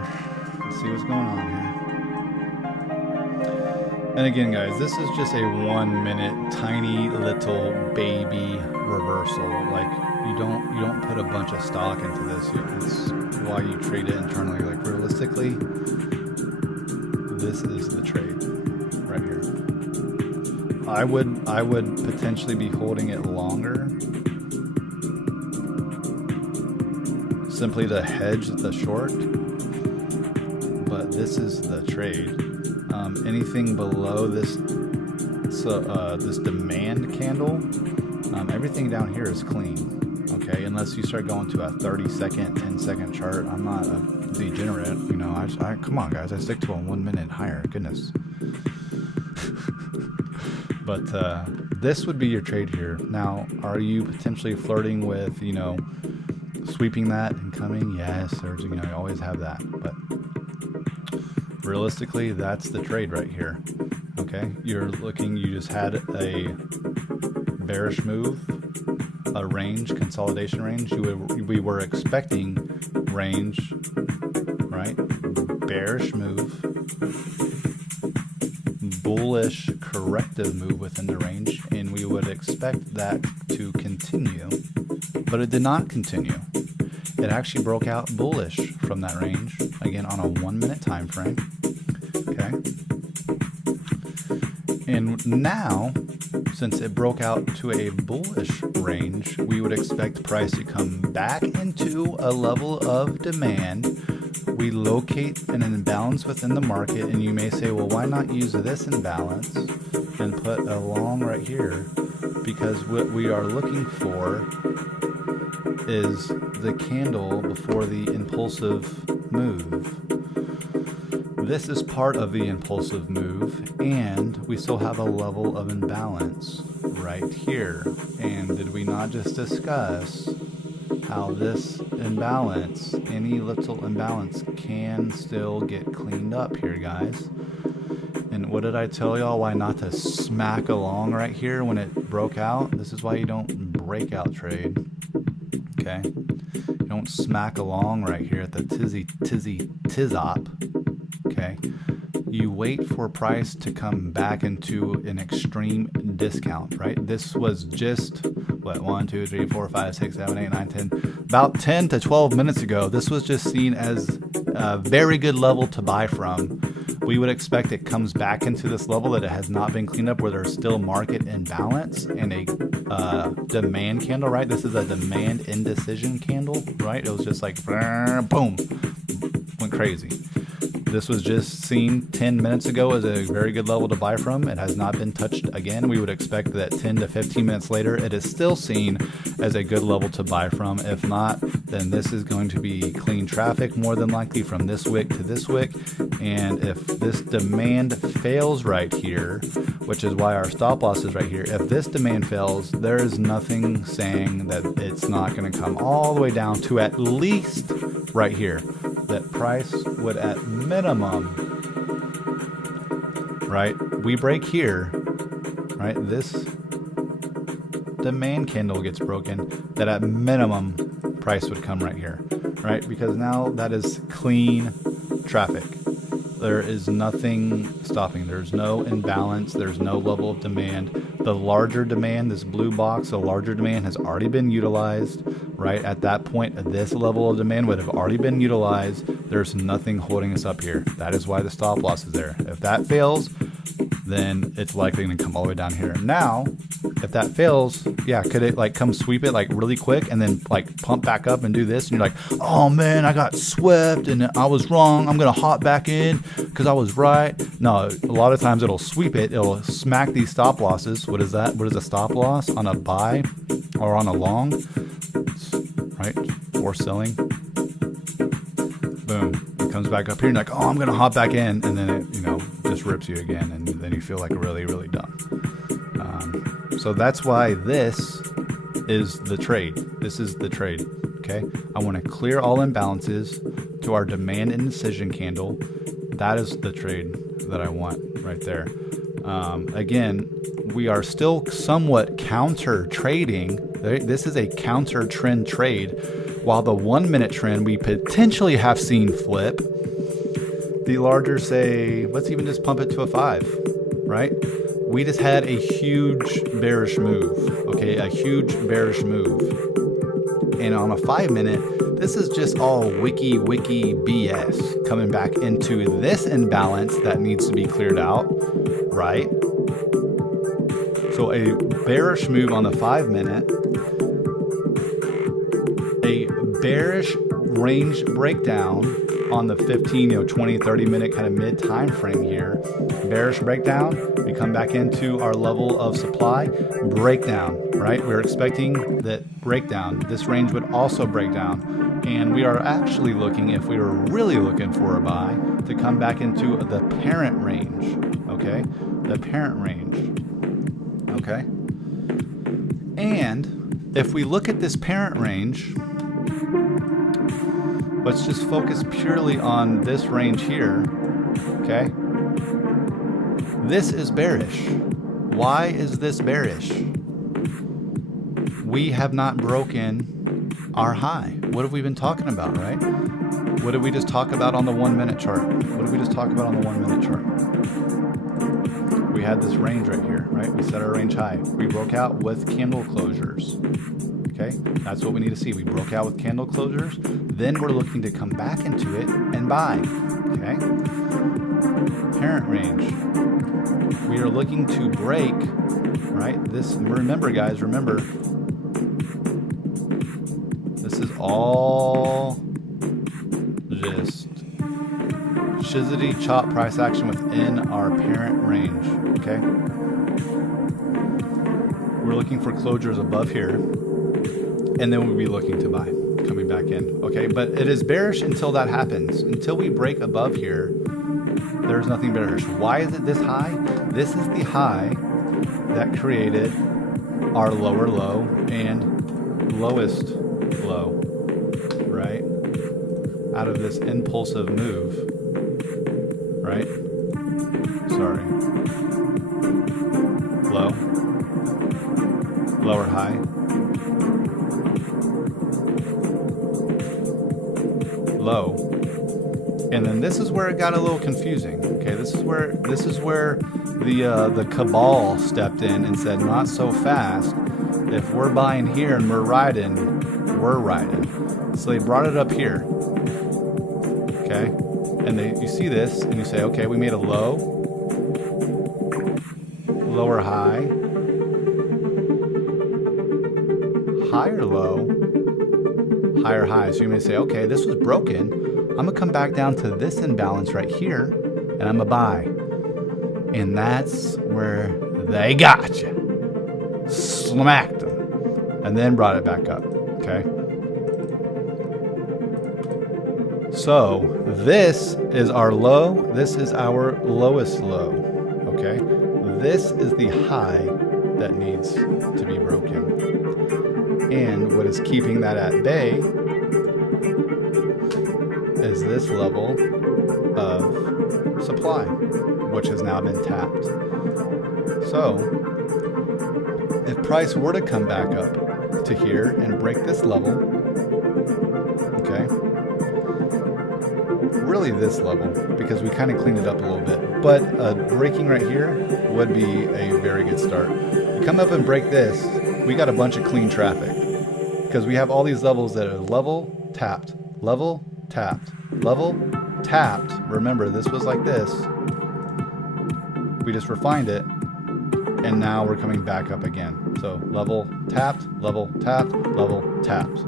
And again, guys, this is just a 1 minute tiny little baby reversal. Like you don't put a bunch of stock into this. It's why you trade it internally. Like realistically, this is the trade right here. I would potentially be holding it longer, simply to hedge the short. But this is the trade. Anything below this, this demand candle, everything down here is clean. Okay, unless you start going to a 30-second, 10-second chart. I'm not a degenerate, you know. I come on, guys. I stick to a 1 minute higher. Goodness. But this would be your trade here. Now, are you potentially flirting with, you know, sweeping that and coming? Yes, there's, you know, you always have that. But realistically, that's the trade right here. Okay, you just had a bearish move, a range, consolidation range. We were expecting range, right? Bearish move, bullish corrective move within the range, and we would expect that to continue, but it did not continue. It actually broke out bullish from that range, again on a 1 minute time frame. Okay. And now, since it broke out to a bullish range, we would expect price to come back into a level of demand. We locate an imbalance within the market, and you may say, well, why not use this imbalance and put a long right here? Because what we are looking for is the candle before the impulsive move. This is part of the impulsive move, and we still have a level of imbalance right here. And did we not just discuss how this imbalance, any little imbalance, can still get cleaned up here, guys? And what did I tell y'all? Why not to smack along right here when it broke out? This is why you don't breakout trade. Okay, you don't smack along right here at the tizop. Okay, you wait for price to come back into an extreme discount, right? This was just what, 1, 2, 3, 4, 5, 6, 7, 8, 9, 10, about 10 to 12 minutes ago. This was just seen as a very good level to buy from. We would expect it comes back into this level that it has not been cleaned up, where there's still market imbalance and a demand candle, right? This is a demand indecision candle, right? It was just like boom, went crazy. This was just seen 10 minutes ago as a very good level to buy from. It has not been touched again. We would expect that 10 to 15 minutes later, it is still seen as a good level to buy from. If not, then this is going to be clean traffic more than likely from this wick to this wick. And if this demand fails right here, which is why our stop loss is right here, if this demand fails, there is nothing saying that it's not going to come all the way down to at least right here. That price would at minimum, right? We break here, right? This demand candle gets broken, that at minimum price would come right here, right? Because now that is clean traffic. There is nothing stopping. There's no imbalance. There's no level of demand. The larger demand, this blue box, the larger demand has already been utilized, right? At that point, this level of demand would have already been utilized. There's nothing holding us up here. That is why the stop loss is there. If that fails, then it's likely going to come all the way down here. Now, if that fails, yeah, could it like come sweep it like really quick and then like pump back up and do this? And you're like, oh man, I got swept and I was wrong. I'm going to hop back in because I was right. No, a lot of times it'll sweep it. It'll smack these stop losses. What is that? What is a stop loss on a buy or on a long? Right? For selling. Boom. It comes back up here and you're like, oh, I'm going to hop back in. And then it, just rips you again. And then you feel like really, really dumb. So that's why this is the trade. This is the trade. Okay. I want to clear all imbalances to our demand indecision candle. That is the trade that I want right there. Again, we are still somewhat counter trading. This is a counter trend trade. While the 1 minute trend we potentially have seen flip, the larger say, let's even just pump it to a 5, right? We just had a huge bearish move, okay? A huge bearish move. And on a 5 minute, this is just all wiki BS coming back into this imbalance that needs to be cleared out, right? So a bearish move on the 5 minute, a bearish range breakdown on the 15, 20, 30 minute kind of mid time frame here. Bearish breakdown, we come back into our level of supply, breakdown, right? We're expecting that breakdown. This range would also break down. And we are actually looking, if we were really looking for a buy, to come back into the parent range, okay? The parent range, okay? And if we look at this parent range, let's just focus purely on this range here, okay? This is bearish. Why is this bearish? We have not broken our high. What have we been talking about, right? What did we just talk about on the 1 minute chart? What did we just talk about on the 1 minute chart? We had this range right here, right? We set our range high. We broke out with candle closures. Okay, that's what we need to see. We broke out with candle closures. Then we're looking to come back into it and buy. Okay, parent range. We are looking to break, right? This, remember guys, remember, this is all just shizzity chop price action within our parent range. Okay, we're looking for closures above here. And then we'll be looking to buy, coming back in. Okay, but it is bearish until that happens. Until we break above here, there's nothing bearish. Why is it this high? This is the high that created our lower low and lowest low, right? Out of this impulsive move, right? Sorry. Low, lower high. Low, and then this is where it got a little confusing. Okay, this is where the cabal stepped in and said, not so fast. If we're buying here and we're riding. So they brought it up here. Okay, and you see this and you say, okay, we made a low, lower high, higher low, higher high. So you may say, okay, this was broken. I'm gonna come back down to this imbalance right here and I'm gonna buy. And that's where they got you. Smacked them. And then brought it back up. Okay. So this is our low. This is our lowest low. Okay. This is the high that needs to be broken. And what is keeping that at bay is this level of supply, which has now been tapped. So if price were to come back up to here and break this level, okay, really this level, because we kind of cleaned it up a little bit, but breaking right here would be a very good start. You come up and break this, we got a bunch of clean traffic because we have all these levels that are level, tapped, level, tapped, level, tapped. Remember, this was like this. we just refined it, and now we're coming back up again. So level tapped, level tapped, level tapped.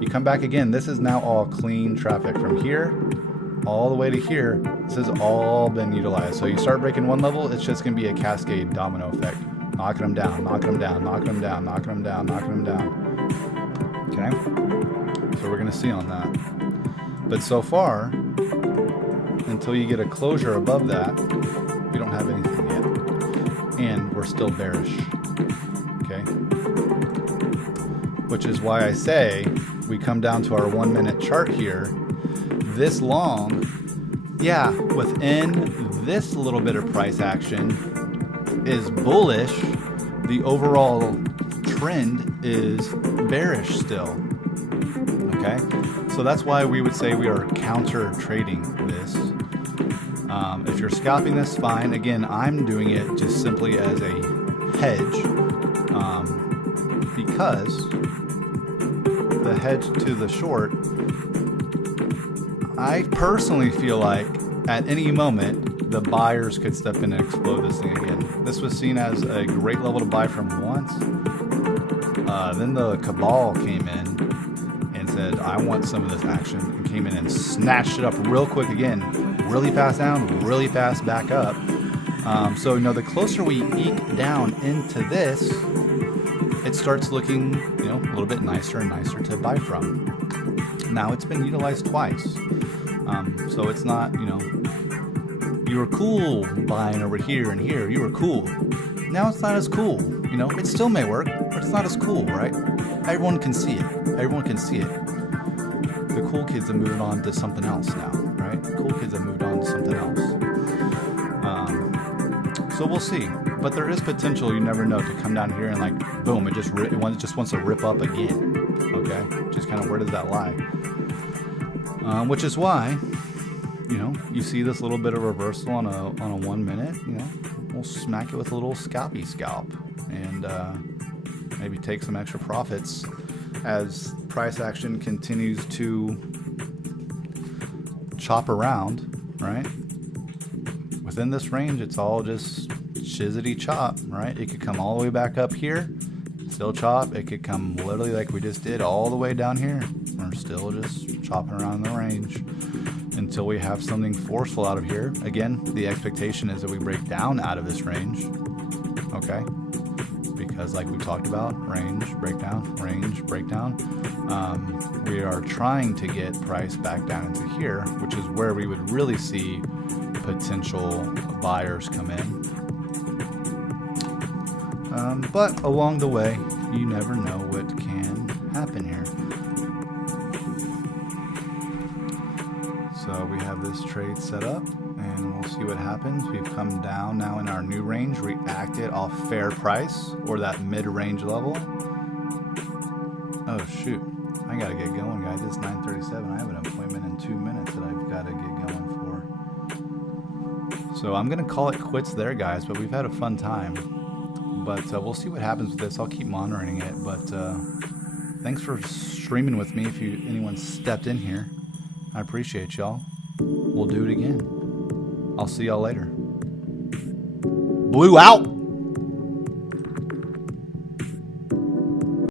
You come back again, this is now all clean traffic from here all the way to here. This has all been utilized. So you start breaking one level, it's just gonna be a cascade domino effect. Knocking them down, knocking them down, knocking them down, knocking them down, knocking them down. Okay? So we're gonna see on that. But so far, until you get a closure above that, we don't have anything yet. And we're still bearish. Okay? Which is why I say we come down to our 1 minute chart here. This long, yeah, within this little bit of price action is bullish. The overall trend is bearish still. Okay? So that's why we would say we are counter trading this. If you're scalping this, fine. Again, I'm doing it just simply as a hedge because the hedge to the short, I personally feel like at any moment the buyers could step in and explode this thing again. This was seen as a great level to buy from once. Then the cabal came in and said, I want some of this action, and came in and snatched it up real quick again. Really fast down, really fast back up. So, you know, the closer we eke down into this, it starts looking, you know, a little bit nicer and nicer to buy from. Now, it's been utilized twice. So it's not, you know, you were cool buying over here and here. You were cool. Now it's not as cool. You know, it still may work, but it's not as cool, right? Everyone can see it. Everyone can see it. The cool kids have moved on to something else now, right? The cool kids have moved on to something else. So we'll see. But there is potential, you never know, to come down here and like, boom, it just wants to rip up again. Okay? Just kind of where does that lie? Which is why, you know, you see this little bit of reversal on a 1 minute, you know, we'll smack it with a little scalpy scalp and maybe take some extra profits as price action continues to chop around, right? Within this range, it's all just shizzity chop, right? It could come all the way back up here, still chop. It could come literally like we just did all the way down here. We're still just chopping around the range until we have something forceful out of here. Again, the expectation is that we break down out of this range, okay? Because like we talked about, range, breakdown, we are trying to get price back down into here, which is where we would really see potential buyers come in. But along the way, you never know what can happen here. So we have this trade set up and we'll see what happens. We've come down now in our new range, reacted off fair price or that mid-range level. Oh shoot, I gotta get going, guys. It's 9:37. I have an appointment in 2 minutes that I've got to get going for. So I'm gonna call it quits there, guys, but we've had a fun time. But we'll see what happens with this. I'll keep monitoring it, but thanks for streaming with me. If anyone stepped in here, I appreciate y'all. We'll do it again. I'll see y'all later. Blue out.